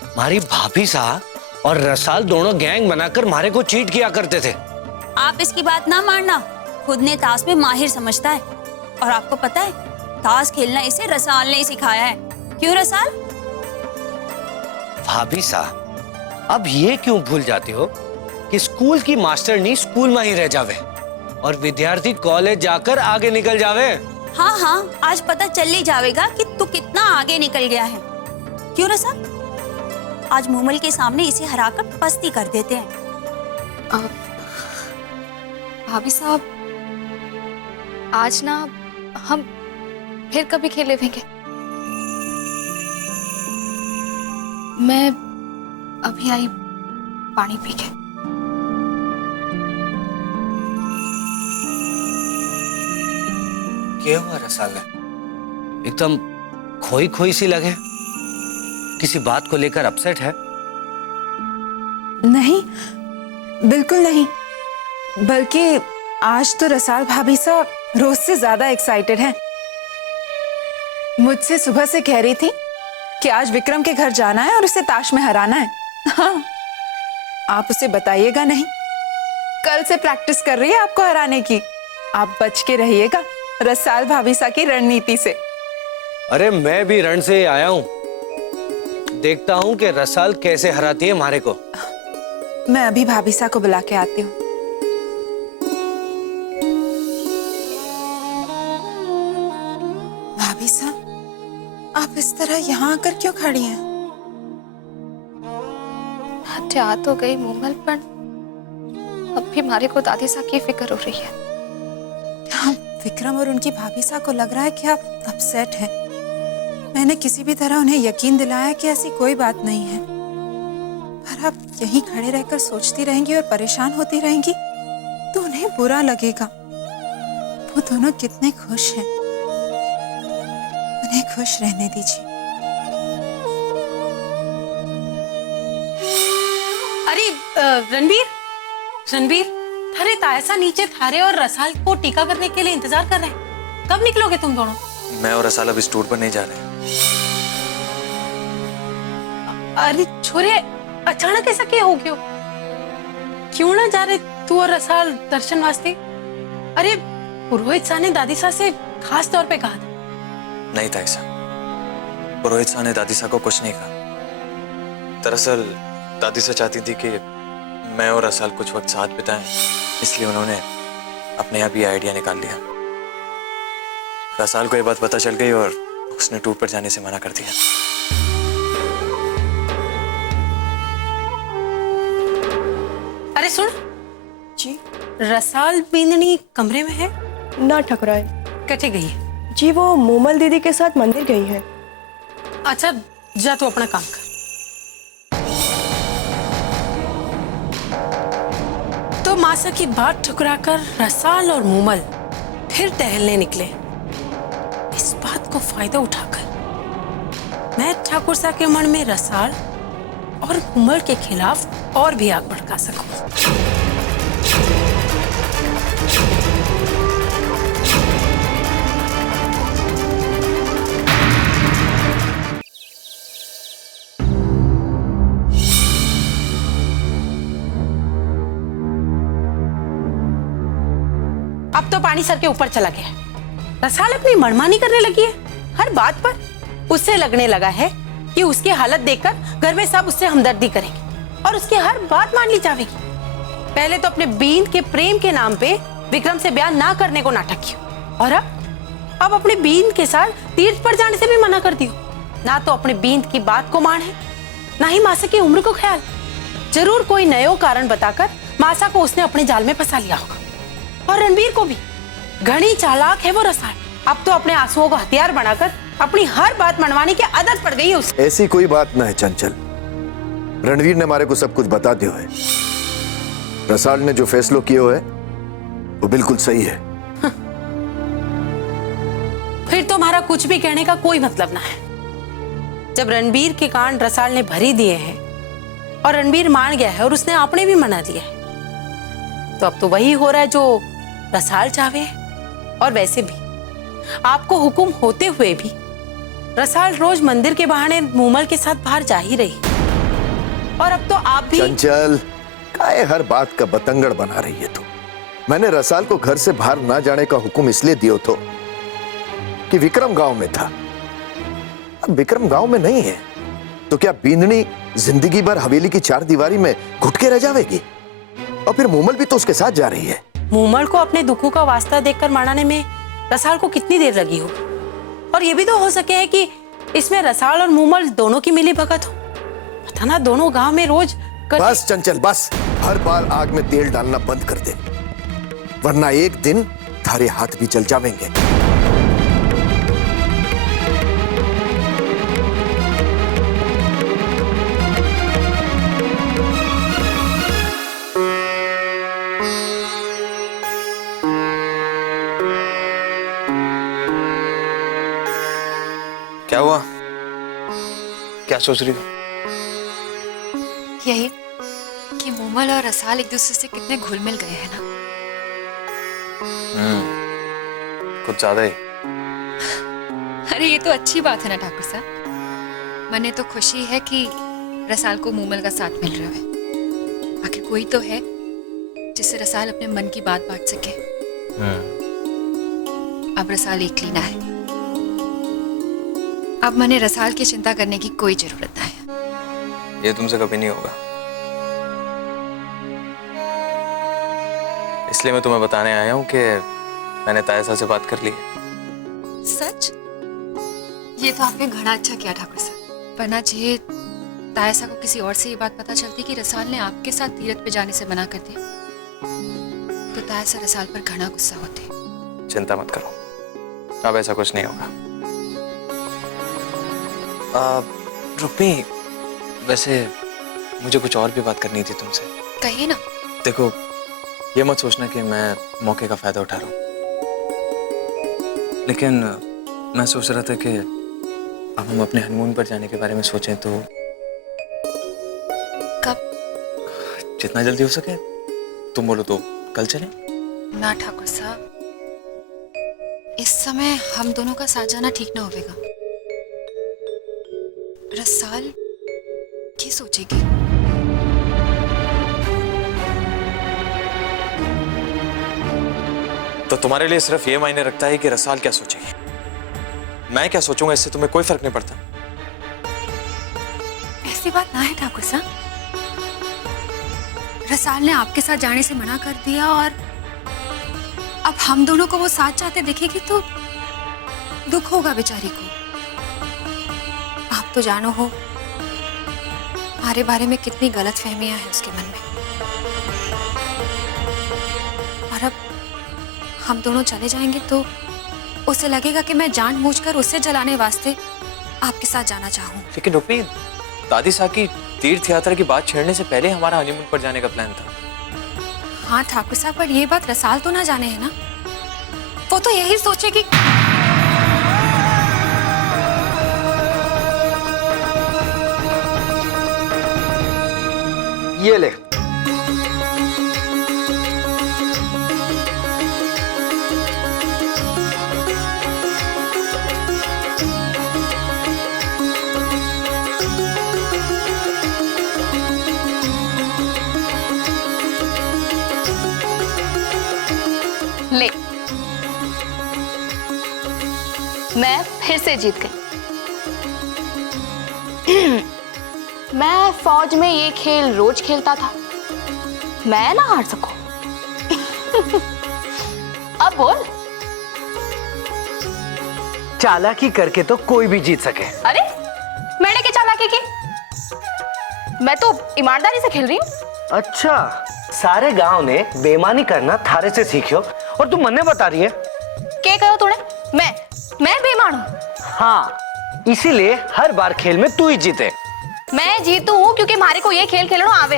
हमारी भाभी साहब और रसाल दोनों गैंग बनाकर मारे को चीट किया करते थे। आप इसकी बात ना मानना, खुद ने ताश में माहिर समझता है। और आपको पता है, ताश खेलना इसे रसाल ने ही सिखाया है। क्यों रसाल? भाभी साहब, अब ये क्यों भूल जाते हो कि स्कूल की मास्टरनी स्कूल में ही रह जावे और विद्यार्थी कॉलेज जाकर आगे निकल जावे। हाँ हाँ, आज पता चल ही जाएगा कि तू कितना आगे निकल गया है। क्यों रसाल? आज मूमल के सामने इसे हराकर पस्ती कर देते हैं। भाभी साहब, आज ना हम फिर कभी खेलेंगे। मैं अभी आई पानी पी के। क्या हुआ रसाल है? एकदम खोई खोई सी लगे, किसी बात को लेकर अपसेट है? नहीं, बिल्कुल नहीं, बल्कि आज तो रसाल भाभी साहब रोज से ज्यादा एक्साइटेड हैं। मुझसे सुबह से कह रही थी कि आज विक्रम के घर जाना है और उसे ताश में हराना है। हाँ, आप उसे बताइएगा नहीं, कल से प्रैक्टिस कर रही है आपको हराने की। आप बच के रहिएगा रसाल भाभी साहब की रणनीति से। अरे मैं भी रण से आया हूं, देखता हूं कि रसाल कैसे हराती है हमारे को। मैं अभी भाभी सा को बुला के आती हूँ। भाभी सा, आप इस तरह यहाँ आकर क्यों खड़ी हैं? हत्या आ तो गई मूमल, पर अब भी मारे को दादी सा की फिक्र हो रही है। हाँ, विक्रम और उनकी भाभी सा को लग रहा है कि आप अपसेट हैं। मैंने किसी भी तरह उन्हें यकीन दिलाया कि ऐसी कोई बात नहीं है, पर आप यहीं खड़े रहकर सोचती रहेंगी और परेशान होती रहेंगी तो उन्हें बुरा लगेगा। वो दोनों कितने खुश हैं, उन्हें खुश रहने दीजिए। अरे रणबीर, रणबीर, थारे तायसा नीचे थारे और रसाल को टीका करने के लिए इंतजार कर रहे हैं। कब निकलोगे तुम दोनों? मैं और रसाल अब इस टूर पर नहीं जा रहे। अरे छोरे, अचानक ऐसा क्या हो गया? क्यों ना जा रहे तू और रसाल दर्शन वास्ते? अरे पुरोहित शाह ने दादी सा से खास तौर पे कहा था। नहीं तायसा, पुरोहित शाह ने दादी सा को कुछ नहीं कहा। दरअसल दादी सा चाहती थी कि मैं और रसाल कुछ वक्त साथ बिताएं, इसलिए उन्होंने अपने आप ही आइडिया निकाल लिया। रसाल को ये बात पता चल गई और उसने टूर पर जाने से मना कर दिया। अरे सुन जी, रसाल बिंदनी कमरे में है ना ठकराए। कटे गई है जी, वो मोमल दीदी के साथ मंदिर गई है। अच्छा जा तू अपना काम कर। तो मासा की बात ठुकराकर रसाल और मूमल फिर टहलने निकले। इस बात को फायदा उठाकर मैं ठाकुर सा के मन में रसाल और मूमल के खिलाफ और भी आग भड़का सकूं। अब तो पानी सर के ऊपर चला गया है। रसाल अपनी मनमानी करने लगी है हर बात पर। उससे लगने लगा है कि उसकी हालत देखकर घर में सब उससे हमदर्दी करेंगे और उसकी हर बात मान ली जाएगी। पहले तो अपने बींद के प्रेम के नाम पे विक्रम से ब्याह ना करने को नाटक किया, और अब अपने बींद के साथ तीर्थ पर जाने से भी मना कर दियो। ना तो अपने बींद की बात को मान है, ना ही मासा की उम्र को ख्याल। जरूर कोई नयो कारण बताकर मासा को उसने अपने जाल में फंसा लिया होगा। और रणबीर को भी, घनी चालाक है वो रसाल। अब तो अपने आंसुओं को हथियार बनाकर अपनी हर बात मनवाने की आदत पड़ गई है उसे। ऐसी कोई बात ना है चंचल, रणवीर ने हमारे को सब कुछ बता दिया है। रसाल ने जो फैसलो किया है वो बिल्कुल सही है। फिर तुम्हारा कुछ भी कहने का कोई मतलब ना है। जब रणबीर के कान रसाल ने भरी दिए हैं और रणबीर मान गया है और उसने आपने भी मना दिया है, तो अब तो वही हो रहा है जो रसाल चाहे। और वैसे भी आपको हुक्म होते हुए भी रसाल रोज मंदिर के बहाने मूमल के साथ बाहर जा ही रही, और अब तो आप भी। चंचल, काहे हर बात का बतंगड़ बना रही है तू? मैंने रसाल को घर से बाहर ना जाने का हुक्म इसलिए दिया तो कि विक्रम गांव में था। अब विक्रम गांव में नहीं है तो क्या बींदनी जिंदगी भर हवेली की चार दीवारी में घुट के रह जाएगी? और फिर मूमल भी तो उसके साथ जा रही है। मूमल को अपने दुखों का वास्ता देखकर मनाने में रसाल को कितनी देर लगी हो, और ये भी तो हो सके है कि इसमें रसाल और मूमल दोनों की मिली भगत हो। पता ना दोनों गांव में रोज बस चंचल, बस हर बार आग में तेल डालना बंद कर दे, वरना एक दिन थारे हाथ भी जल जाएंगे। क्या हुआ? क्या सोच रही हो? यही कि मूमल और रसाल एक दूसरे से कितने घुल मिल गए हैं ना। कुछ ज्यादा ही। अरे ये तो अच्छी बात है ना ठाकुर साहब। मने तो खुशी है कि रसाल को मूमल का साथ मिल रहा है। आखिर कोई तो है जिससे रसाल अपने मन की बात बांट सके। अब रसाल अकेली ना है। अब मने रसाल की चिंता करने की कोई जरूरत ना है। ये तुमसे कभी नहीं होगा। इसलिए मैं तुम्हें बताने आया हूँ कि मैंने तायसा से बात कर ली है। सच? ये तो आपने घना अच्छा किया ठाकुर साहब, वरना जे तायसा को किसी और से ये बात पता चलती कि रसाल ने आपके साथ तीरथ पे जाने से मना कर दिया तो तायसा रसाल पर घना गुस्सा होते। चिंता मत करो, अब ऐसा कुछ नहीं होगा। रुक्मी, वैसे मुझे कुछ और भी बात करनी थी तुमसे। कहिए ना। देखो, ये मत सोचना कि मैं मौके का फायदा उठा रहा हूँ, लेकिन मैं सोच रहा था कि अब हम अपने हनीमून पर जाने के बारे में सोचें तो कब? जितना जल्दी हो सके। तुम बोलो तो कल चलें? ना ठाकुर साहब, इस समय हम दोनों का साथ जाना ठीक ना होगा। रसाल क्या सोचेगी? तो तुम्हारे लिए सिर्फ ये मायने रखता है कि रसाल क्या सोचेगी। मैं क्या सोचूंगा इससे तुम्हें कोई फर्क नहीं पड़ता। ऐसी बात ना है ठाकुर साहब, रसाल ने आपके साथ जाने से मना कर दिया और अब हम दोनों को वो साथ जाते देखेगी तो दुख होगा बेचारी को। आप तो जानो हो हमारे बारे में कितनी गलतफहमियां हैं उसके मन में, और अब हम दोनों चले जाएंगे तो उसे लगेगा कि मैं जानबूझकर उसे जलाने वास्ते आपके साथ जाना चाहूँ। लेकिन रुक्मी, दादी साहब की तीर्थ यात्रा की बात छेड़ने से पहले हमारा हनीमून पर जाने का प्लान था। हाँ ठाकुर साहब, पर ये बात रसाल तो ना जाने है ना। वो तो यही सोचेगी। ये ले। ले, मैं फिर से जीत गई। मैं फौज में ये खेल रोज खेलता था, मैं ना हार सकूं। अब बोल। चालाकी करके तो कोई भी जीत सके। अरे मैंने क्या चालाकी की? मैं तो ईमानदारी से खेल रही हूँ। अच्छा, सारे गांव ने बेईमानी करना थारे से सीखियो और तू मन्ने बता रही है। क्या कहो तूने? मैं बेईमान हूँ? हाँ, इसीलिए हर बार खेल में तू ही जीते। मैं जीतू हूँ क्योंकि हमारे को ये खेल खेलना आवे।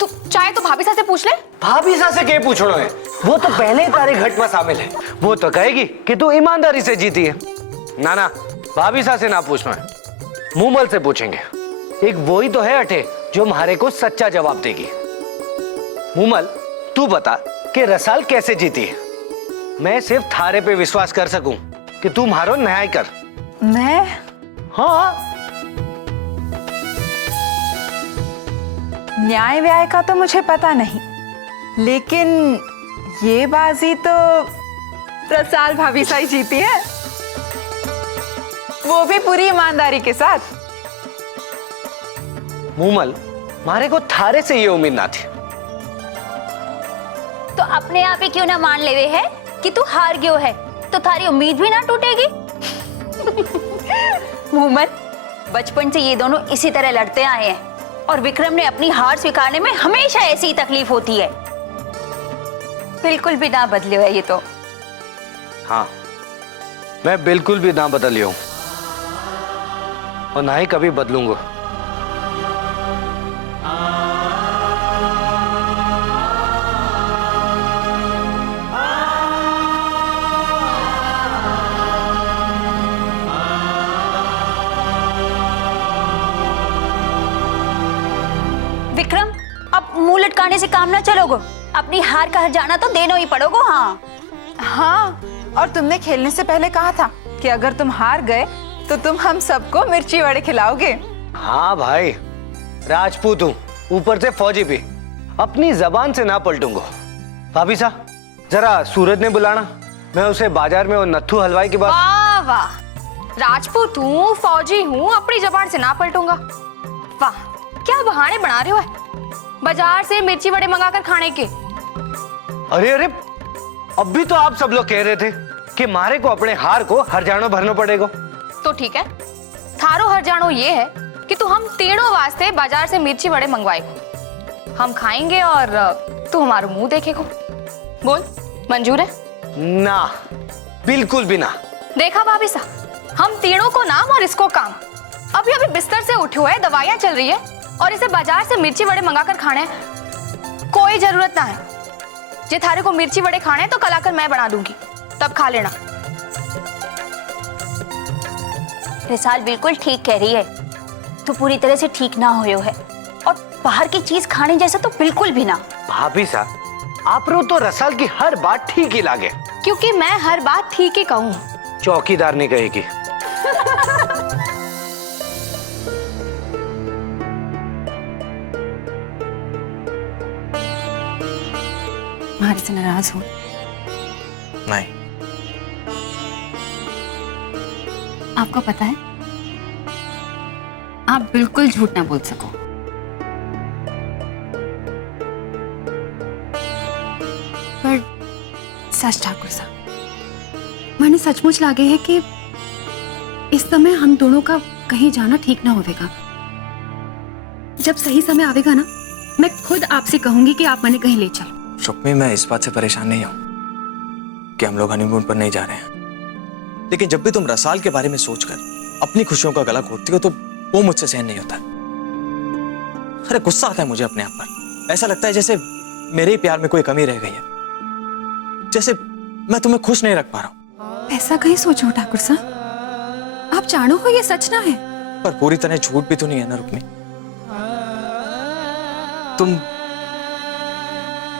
तू चाहे तो भाभी साहब से पूछ ले। भाभी साहब से क्या पूछना है? वो तो पहले ही तारे घट में शामिल है। वो तो कहेगी कि तू ईमानदारी से जीती है। ना ना, भाभी साहब से ना पूछना है, मूमल से पूछेंगे। एक वो ही तो है अठे जो हमारे को सच्चा जवाब देगी। मूमल, तू बता कि रसाल कैसे जीती है? मैं सिर्फ थारे पे विश्वास कर सकूं कि तू मारो न्याय कर। मैं? हाँ, न्याय व्याय का तो मुझे पता नहीं, लेकिन ये बाजी तो रसाल भाभी साई जीती है, वो भी पूरी ईमानदारी के साथ। मूमल, मारे को थारे से ये उम्मीद ना थी। तो अपने आप ही क्यों ना मान लेवे है कि तू हार गयो है, तो थारी उम्मीद भी ना टूटेगी। मूमल, बचपन से ये दोनों इसी तरह लड़ते आए हैं और विक्रम ने अपनी हार स्वीकारने में हमेशा ऐसी ही तकलीफ होती है। बिल्कुल भी ना बदले है ये तो। हाँ, मैं बिल्कुल भी ना बदली हूं और ना ही कभी बदलूंगा। विक्रम, अब मुंह लटकाने से काम ना चलोगे। अपनी हार का हर्जाना तो देना ही पड़ोगे। हाँ हाँ, और तुमने खेलने से पहले कहा था कि अगर तुम हार गए तो तुम हम सबको मिर्ची वड़े खिलाओगे। हाँ भाई, राजपूत हूँ, ऊपर से फौजी भी, अपनी जबान से ना पलटूंगा। भाभी साहब, जरा सूरज ने बुलाना, मैं उसे बाजार में वो नत्थू हलवाई के बाद। वाह वाह, राजपूत हूँ, फौजी हूँ, अपनी जबान से ना पलटूंगा। वाह, क्या बहाने बना रहे हो? बाजार से मिर्ची वड़े मंगाकर खाने के। अरे अरे, अब भी तो आप सब लोग कह रहे थे कि मारे को अपने हार को हरजानो भरना पड़ेगा। तो ठीक है, थारो हरजानो ये है कि तू हम तीनों वास्ते बाजार से मिर्ची वड़े मंगवाएगो, हम खाएंगे और तू हमारा मुंह देखेगो। बोल, मंजूर है? ना, बिल्कुल भी ना। देखा भाभी सा, हम तीनों को नाम और इसको काम। अभी अभी बिस्तर से उठे हुए, दवाइयां चल रही है और इसे बाजार से मिर्ची वड़े मंगाकर खाने हैं। कोई जरूरत ना है। जे थारे को मिर्ची वड़े खाने हैं तो कल आकर मैं बना दूंगी, तब खा लेना। रिसाल बिल्कुल ठीक कह रही है, तू पूरी तरह से ठीक ना होयो है और बाहर की चीज खाने जैसा तो बिल्कुल भी ना। भाभी सा, आप रो तो रसाल की हर बात ठीक ही लागे, क्योंकि मैं हर बात ठीक ही कहूँ। चौकीदार नहीं कहेगी। हमारे से नाराज हो? नहीं। आपको पता है, आप बिल्कुल झूठ ना बोल सको। पर सच ठाकुर साहब, मैंने सचमुच लागे है कि इस समय हम दोनों का कहीं जाना ठीक ना होगा। जब सही समय आवेगा ना, मैं खुद आपसे कहूंगी कि आप मैंने कहीं ले चलो। रुक्मी, मैं इस बात से परेशान नहीं हूं कि हम लोग हनीमून पर नहीं जा रहे हैं, लेकिन जब भी तुम रसाल के बारे में सोचकर अपनी खुशियों का गला घोटती हो तो वो मुझसे सहन नहीं होता। अरे गुस्सा आता है मुझे अपने आप पर। ऐसा लगता है जैसे मेरे ही प्यार में कोई कमी रह गई है, जैसे मैं तुम्हें खुश नहीं रख पा रहा हूं। ऐसा कहीं सोचो ठाकुर साहब, आप जानो हो ये सच ना है। पर पूरी तरह झूठ भी तो नहीं है ना रुक्मी। तुम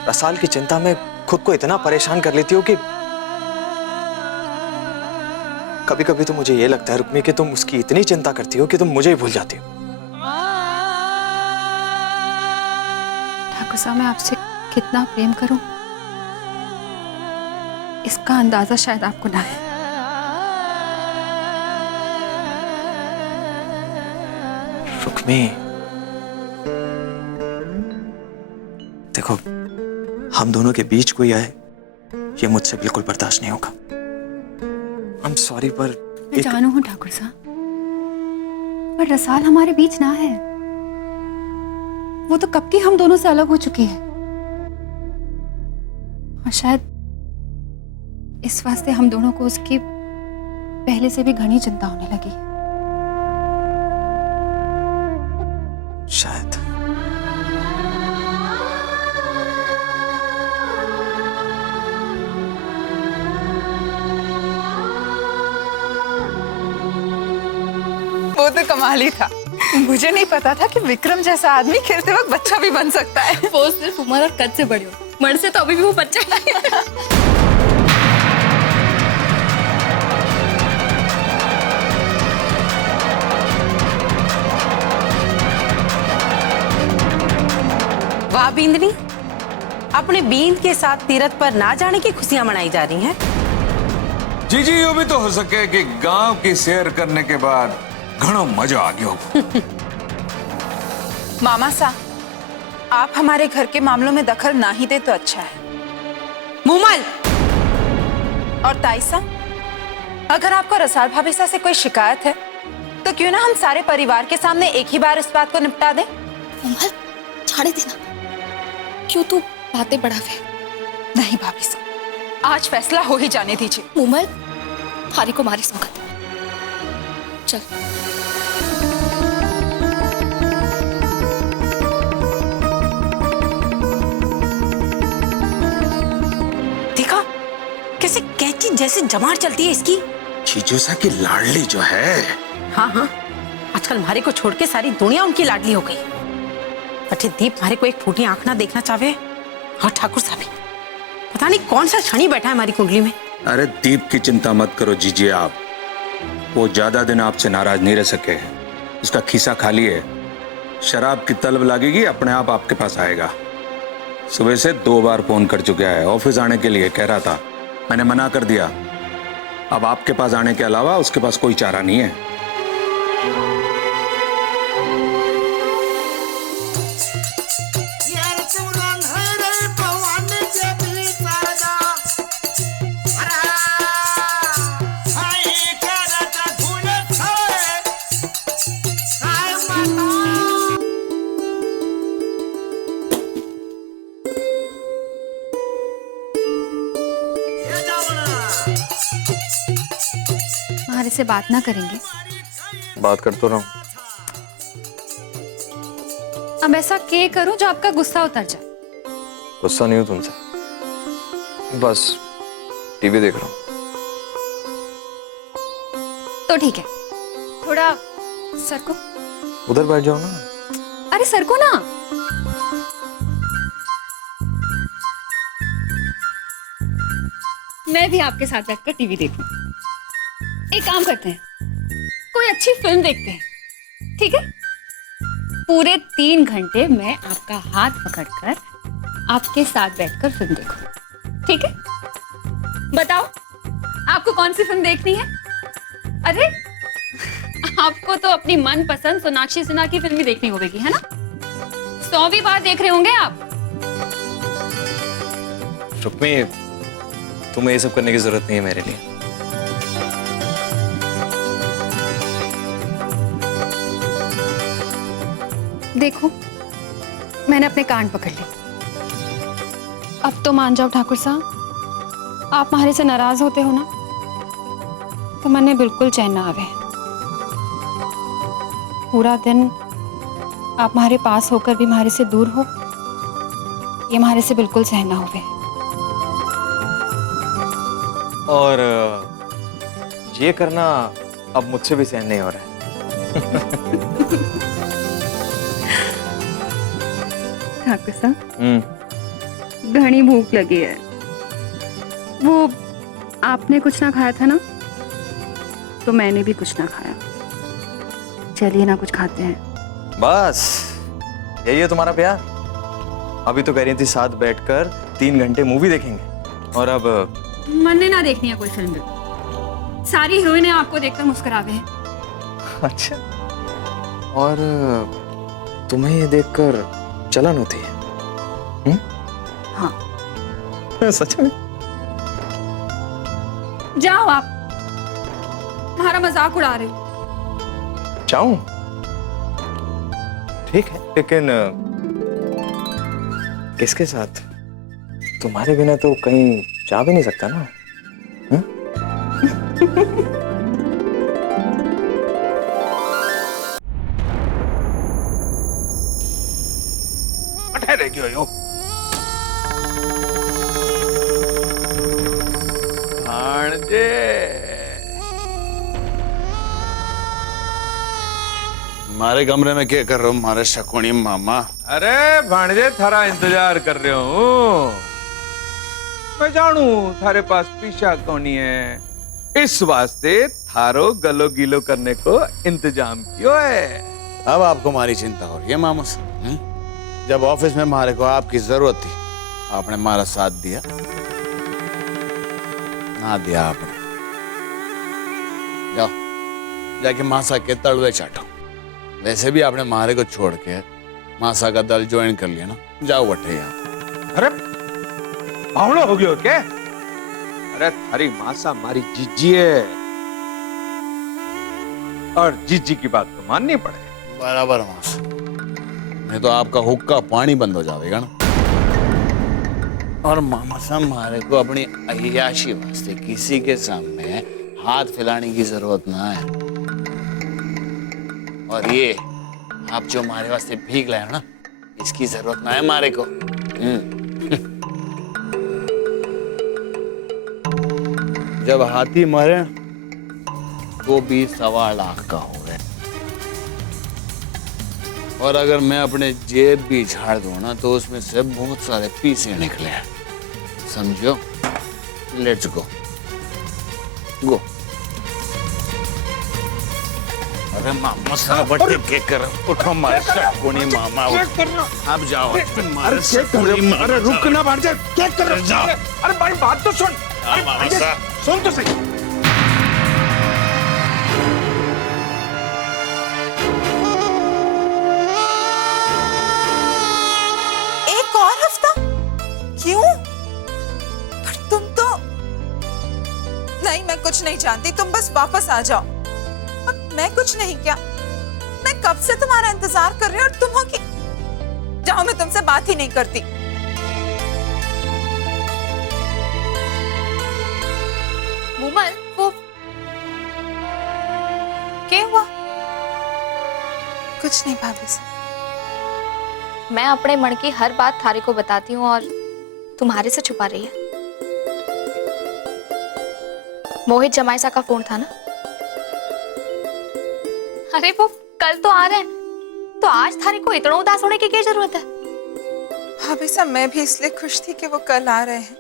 रसाल की चिंता में खुद को इतना परेशान कर लेती हो कि कभी कभी तो मुझे यह लगता है रुक्मी कि तुम उसकी इतनी चिंता करती हो कि तुम मुझे ही भूल जाती हो। ठाकुर साहब, मैं आपसे कितना प्रेम करूं, इसका अंदाजा शायद आपको ना है। रुक्मी, देखो, हम दोनों के बीच कोई आए ये मुझसे बिल्कुल बर्दाश्त नहीं होगा। आई एम सॉरी, पर मैं जानू हूं ठाकुर साहब, पर रसाल हमारे बीच ना है। वो तो कब की हम दोनों से अलग हो चुकी है, और शायद इस वास्ते हम दोनों को उसकी पहले से भी घनी चिंता होने लगी। शायद। वो तो कमाल ही था। मुझे नहीं पता था कि विक्रम जैसा आदमी खेलते वक्त बच्चा भी बन सकता है। वो सिर्फ उम्र और कद से बड़ी हो, मन से तो अभी भी वो बच्चा है। वाह बींदनी, अपने बींद के साथ तीरथ पर ना जाने की खुशियां मनाई जा रही हैं। जी जी, यूं भी तो हो सके कि गांव की सैर करने के बाद घणो मजा आ गया हो। मामा सा, आप हमारे घर के मामलों में दखल ना ही दे तो अच्छा है। मुमल, और ताईसा, अगर आपको रसाल भाभी सा से कोई शिकायत है तो क्यों ना हम सारे परिवार के सामने एक ही बार इस बात को निपटा दें। उमर, छाड़े देना, क्यों तू बातें बढ़ावे? नहीं भाभी सा, आज फैसला हो ही जाने दीजिए। उमर, हारी को मारी संगत। चल। देखा कैसे कैंची जैसे जमार चलती है इसकी। चीजोसा की लाडली जो है। हाँ हाँ, आजकल मारे को छोड़ के सारी दुनिया उनकी लाडली हो गई। अठे दीप मारे को एक फूटी आंख ना देखना चाहे, और ठाकुर साहब पता नहीं कौन सा शनि बैठा है हमारी कुंडली में। अरे दीप की चिंता मत करो जीजिए आप, वो ज्यादा दिन आपसे नाराज नहीं रह सके। उसका खीसा खाली है, शराब की तलब लगेगी अपने आप आपके पास आएगा। सुबह से 2 बार फोन कर चुका है, ऑफिस आने के लिए कह रहा था, मैंने मना कर दिया। अब आपके पास आने के अलावा उसके पास कोई चारा नहीं है। हमारे से बात ना करेंगे? बात कर तो रहा हूँ। अब ऐसा क्या करूं जो आपका गुस्सा उतर जाए? गुस्सा नहीं हूँ तुमसे, बस टीवी देख रहा हूँ। तो ठीक है, थोड़ा सर को। उधर बैठ जाओ ना। अरे सर को ना। मैं भी आपके साथ बैठकर टीवी देखूं। एक काम करते हैं, कोई अच्छी फिल्म देखते हैं, ठीक है? पूरे 3 घंटे मैं आपका हाथ पकड़कर आपके साथ बैठकर फिल्म देखूं, ठीक है? बताओ आपको कौन सी फिल्म देखनी है? अरे आपको तो अपनी मनपसंद सोनाक्षी सिन्हा की फिल्म ही देखनी होगी, है ना? 100वीं बार देख रहे होंगे आप। रुक्मी, तुम्हें ये सब करने की जरूरत नहीं है मेरे लिए। देखो, मैंने अपने कान पकड़ लिए। अब तो मान जाओ ठाकुर साहब, आप हमारे से नाराज होते हो ना, तो मैंने बिल्कुल चैन ना आवे। पूरा दिन आप हमारे पास होकर भी हमारे से दूर हो, ये हमारे से बिल्कुल सहन ना होवे। और ये करना अब मुझसे भी सहन नहीं हो रहा है। ठाकुर साहब, घनी भूख लगी है। वो आपने कुछ ना खाया था ना, तो मैंने भी कुछ ना खाया। चलिए ना कुछ खाते हैं। बस यही है तुम्हारा प्यार? अभी तो कह रही थी साथ बैठकर 3 घंटे मूवी देखेंगे, और अब मैंने ना देखनी है कोई फिल्म। सारी हीरोइनें आपको देखकर मुस्कुरावे हैं। अच्छा, और तुम्हें ये देखकर जलन होती है? हाँ। सच में? जाओ, आप हमारा मजाक उड़ा रहे हो। जाऊं? ठीक है, लेकिन किसके साथ? तुम्हारे बिना तो कहीं जा भी नहीं सकता ना। रह गयो यो भाणजे। मारे कमरे में क्या कर रहे हो मारे शकुनी मामा? अरे भाणजे, थारा इंतजार कर रहे हूँ। मैं जानू थारे पास पीछा कोनी है, इस वास्ते थारो गलो गीलो करने को इंतजाम क्यों है? अब आपको हमारी चिंता हो रही है मामा से? जब ऑफिस में हमारे को आपकी जरूरत थी, आपने हमारा साथ दिया ना? दिया आपने। जाओ जाके मासा के तलवे चाटो। वैसे भी आपने मारे को छोड़ के मासा का दल ज्वाइन कर लिया ना। जाओ बटे यहाँ। अरे बावड़ो हो गयो क्या? अरे थारी मासा मारी जीजी है, और जीजी की बात तो माननी पड़े। बराबर मासा, नहीं तो आपका हुक्का पानी बंद हो जाएगा ना। और मामा साहब, हमारे को अपनी अय्याशी वास्ते किसी के सामने हाथ फैलाने की जरूरत ना है। और ये आप जो हमारे वास्ते भीग लाए हो ना, इसकी जरूरत ना है हमारे को। जब हाथी मरे वो भी 1.25 लाख का हो गए, और अगर मैं अपने जेब भी झाड़ दूं ना, तो उसमें से बहुत सारे पीसे निकले हैं, समझो? लेट्स गो गो। अरे मामा साहब बड़े के कर उठो मारे शकुनी मामा, आप जाओ। अरे रुक ना भाणजे, क्या कर रहे हो? अरे भाई बात तो सुन। मामा साहब सुन तो सही। एक और हफ्ता? क्यों? पर तुम तो नहीं, मैं कुछ नहीं जानती, तुम बस वापस आ जाओ। अब मैं कुछ नहीं किया, मैं कब से तुम्हारा इंतजार कर रही हूँ, और तुम हो कि जाओ, मैं तुमसे बात ही नहीं करती। मुमल, वो क्या हुआ? कुछ नहीं भाभी साहब। मैं अपने मन की हर बात थारे को बताती हूँ और तुम्हारे से छुपा रही है। मोहित जमाईसा का फोन था ना? अरे वो कल तो आ रहे हैं, तो आज थारे को इतना उदास होने की क्या जरूरत है? भाभी साहब मैं भी इसलिए खुश थी कि वो कल आ रहे हैं,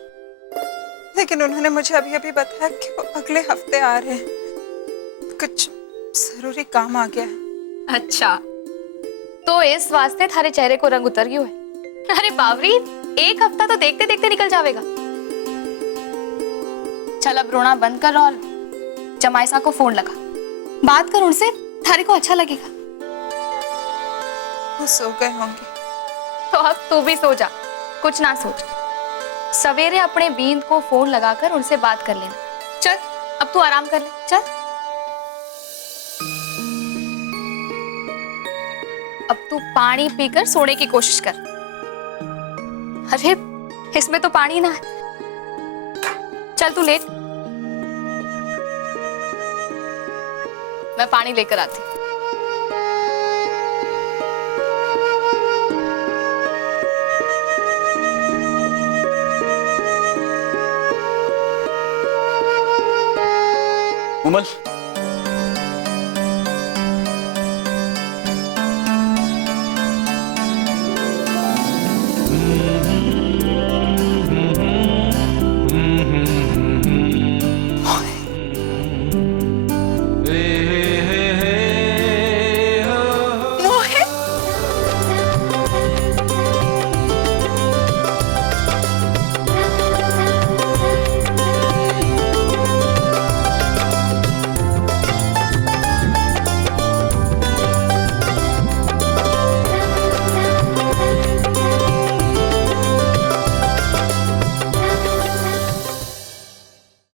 लेकिन उन्होंने मुझे अभी अभी बताया कि वो अगले हफ्ते आ रहे हैं। कुछ जरूरी काम आ गया है। अच्छा, तो इस वास्ते थारे चेहरे को रंग उतर गयो है। अरे बावरी, एक हफ्ता तो देखते देखते निकल जाएगा। चल अब रोना बंद कर और जमाईसा को फोन लगा, बात कर उनसे, थारे को अच्छा लगेगा। वो सो गए होंगे। तो अब तू भी सो जा, कुछ ना सोच। सवेरे अपने बींद को फोन लगाकर उनसे बात कर लेना। चल अब तू आराम कर ले, चल। अब तू पानी पीकर सोने की कोशिश कर। अरे इसमें तो पानी ना है। चल तू लेट, मैं पानी लेकर आती हूँ। मुमल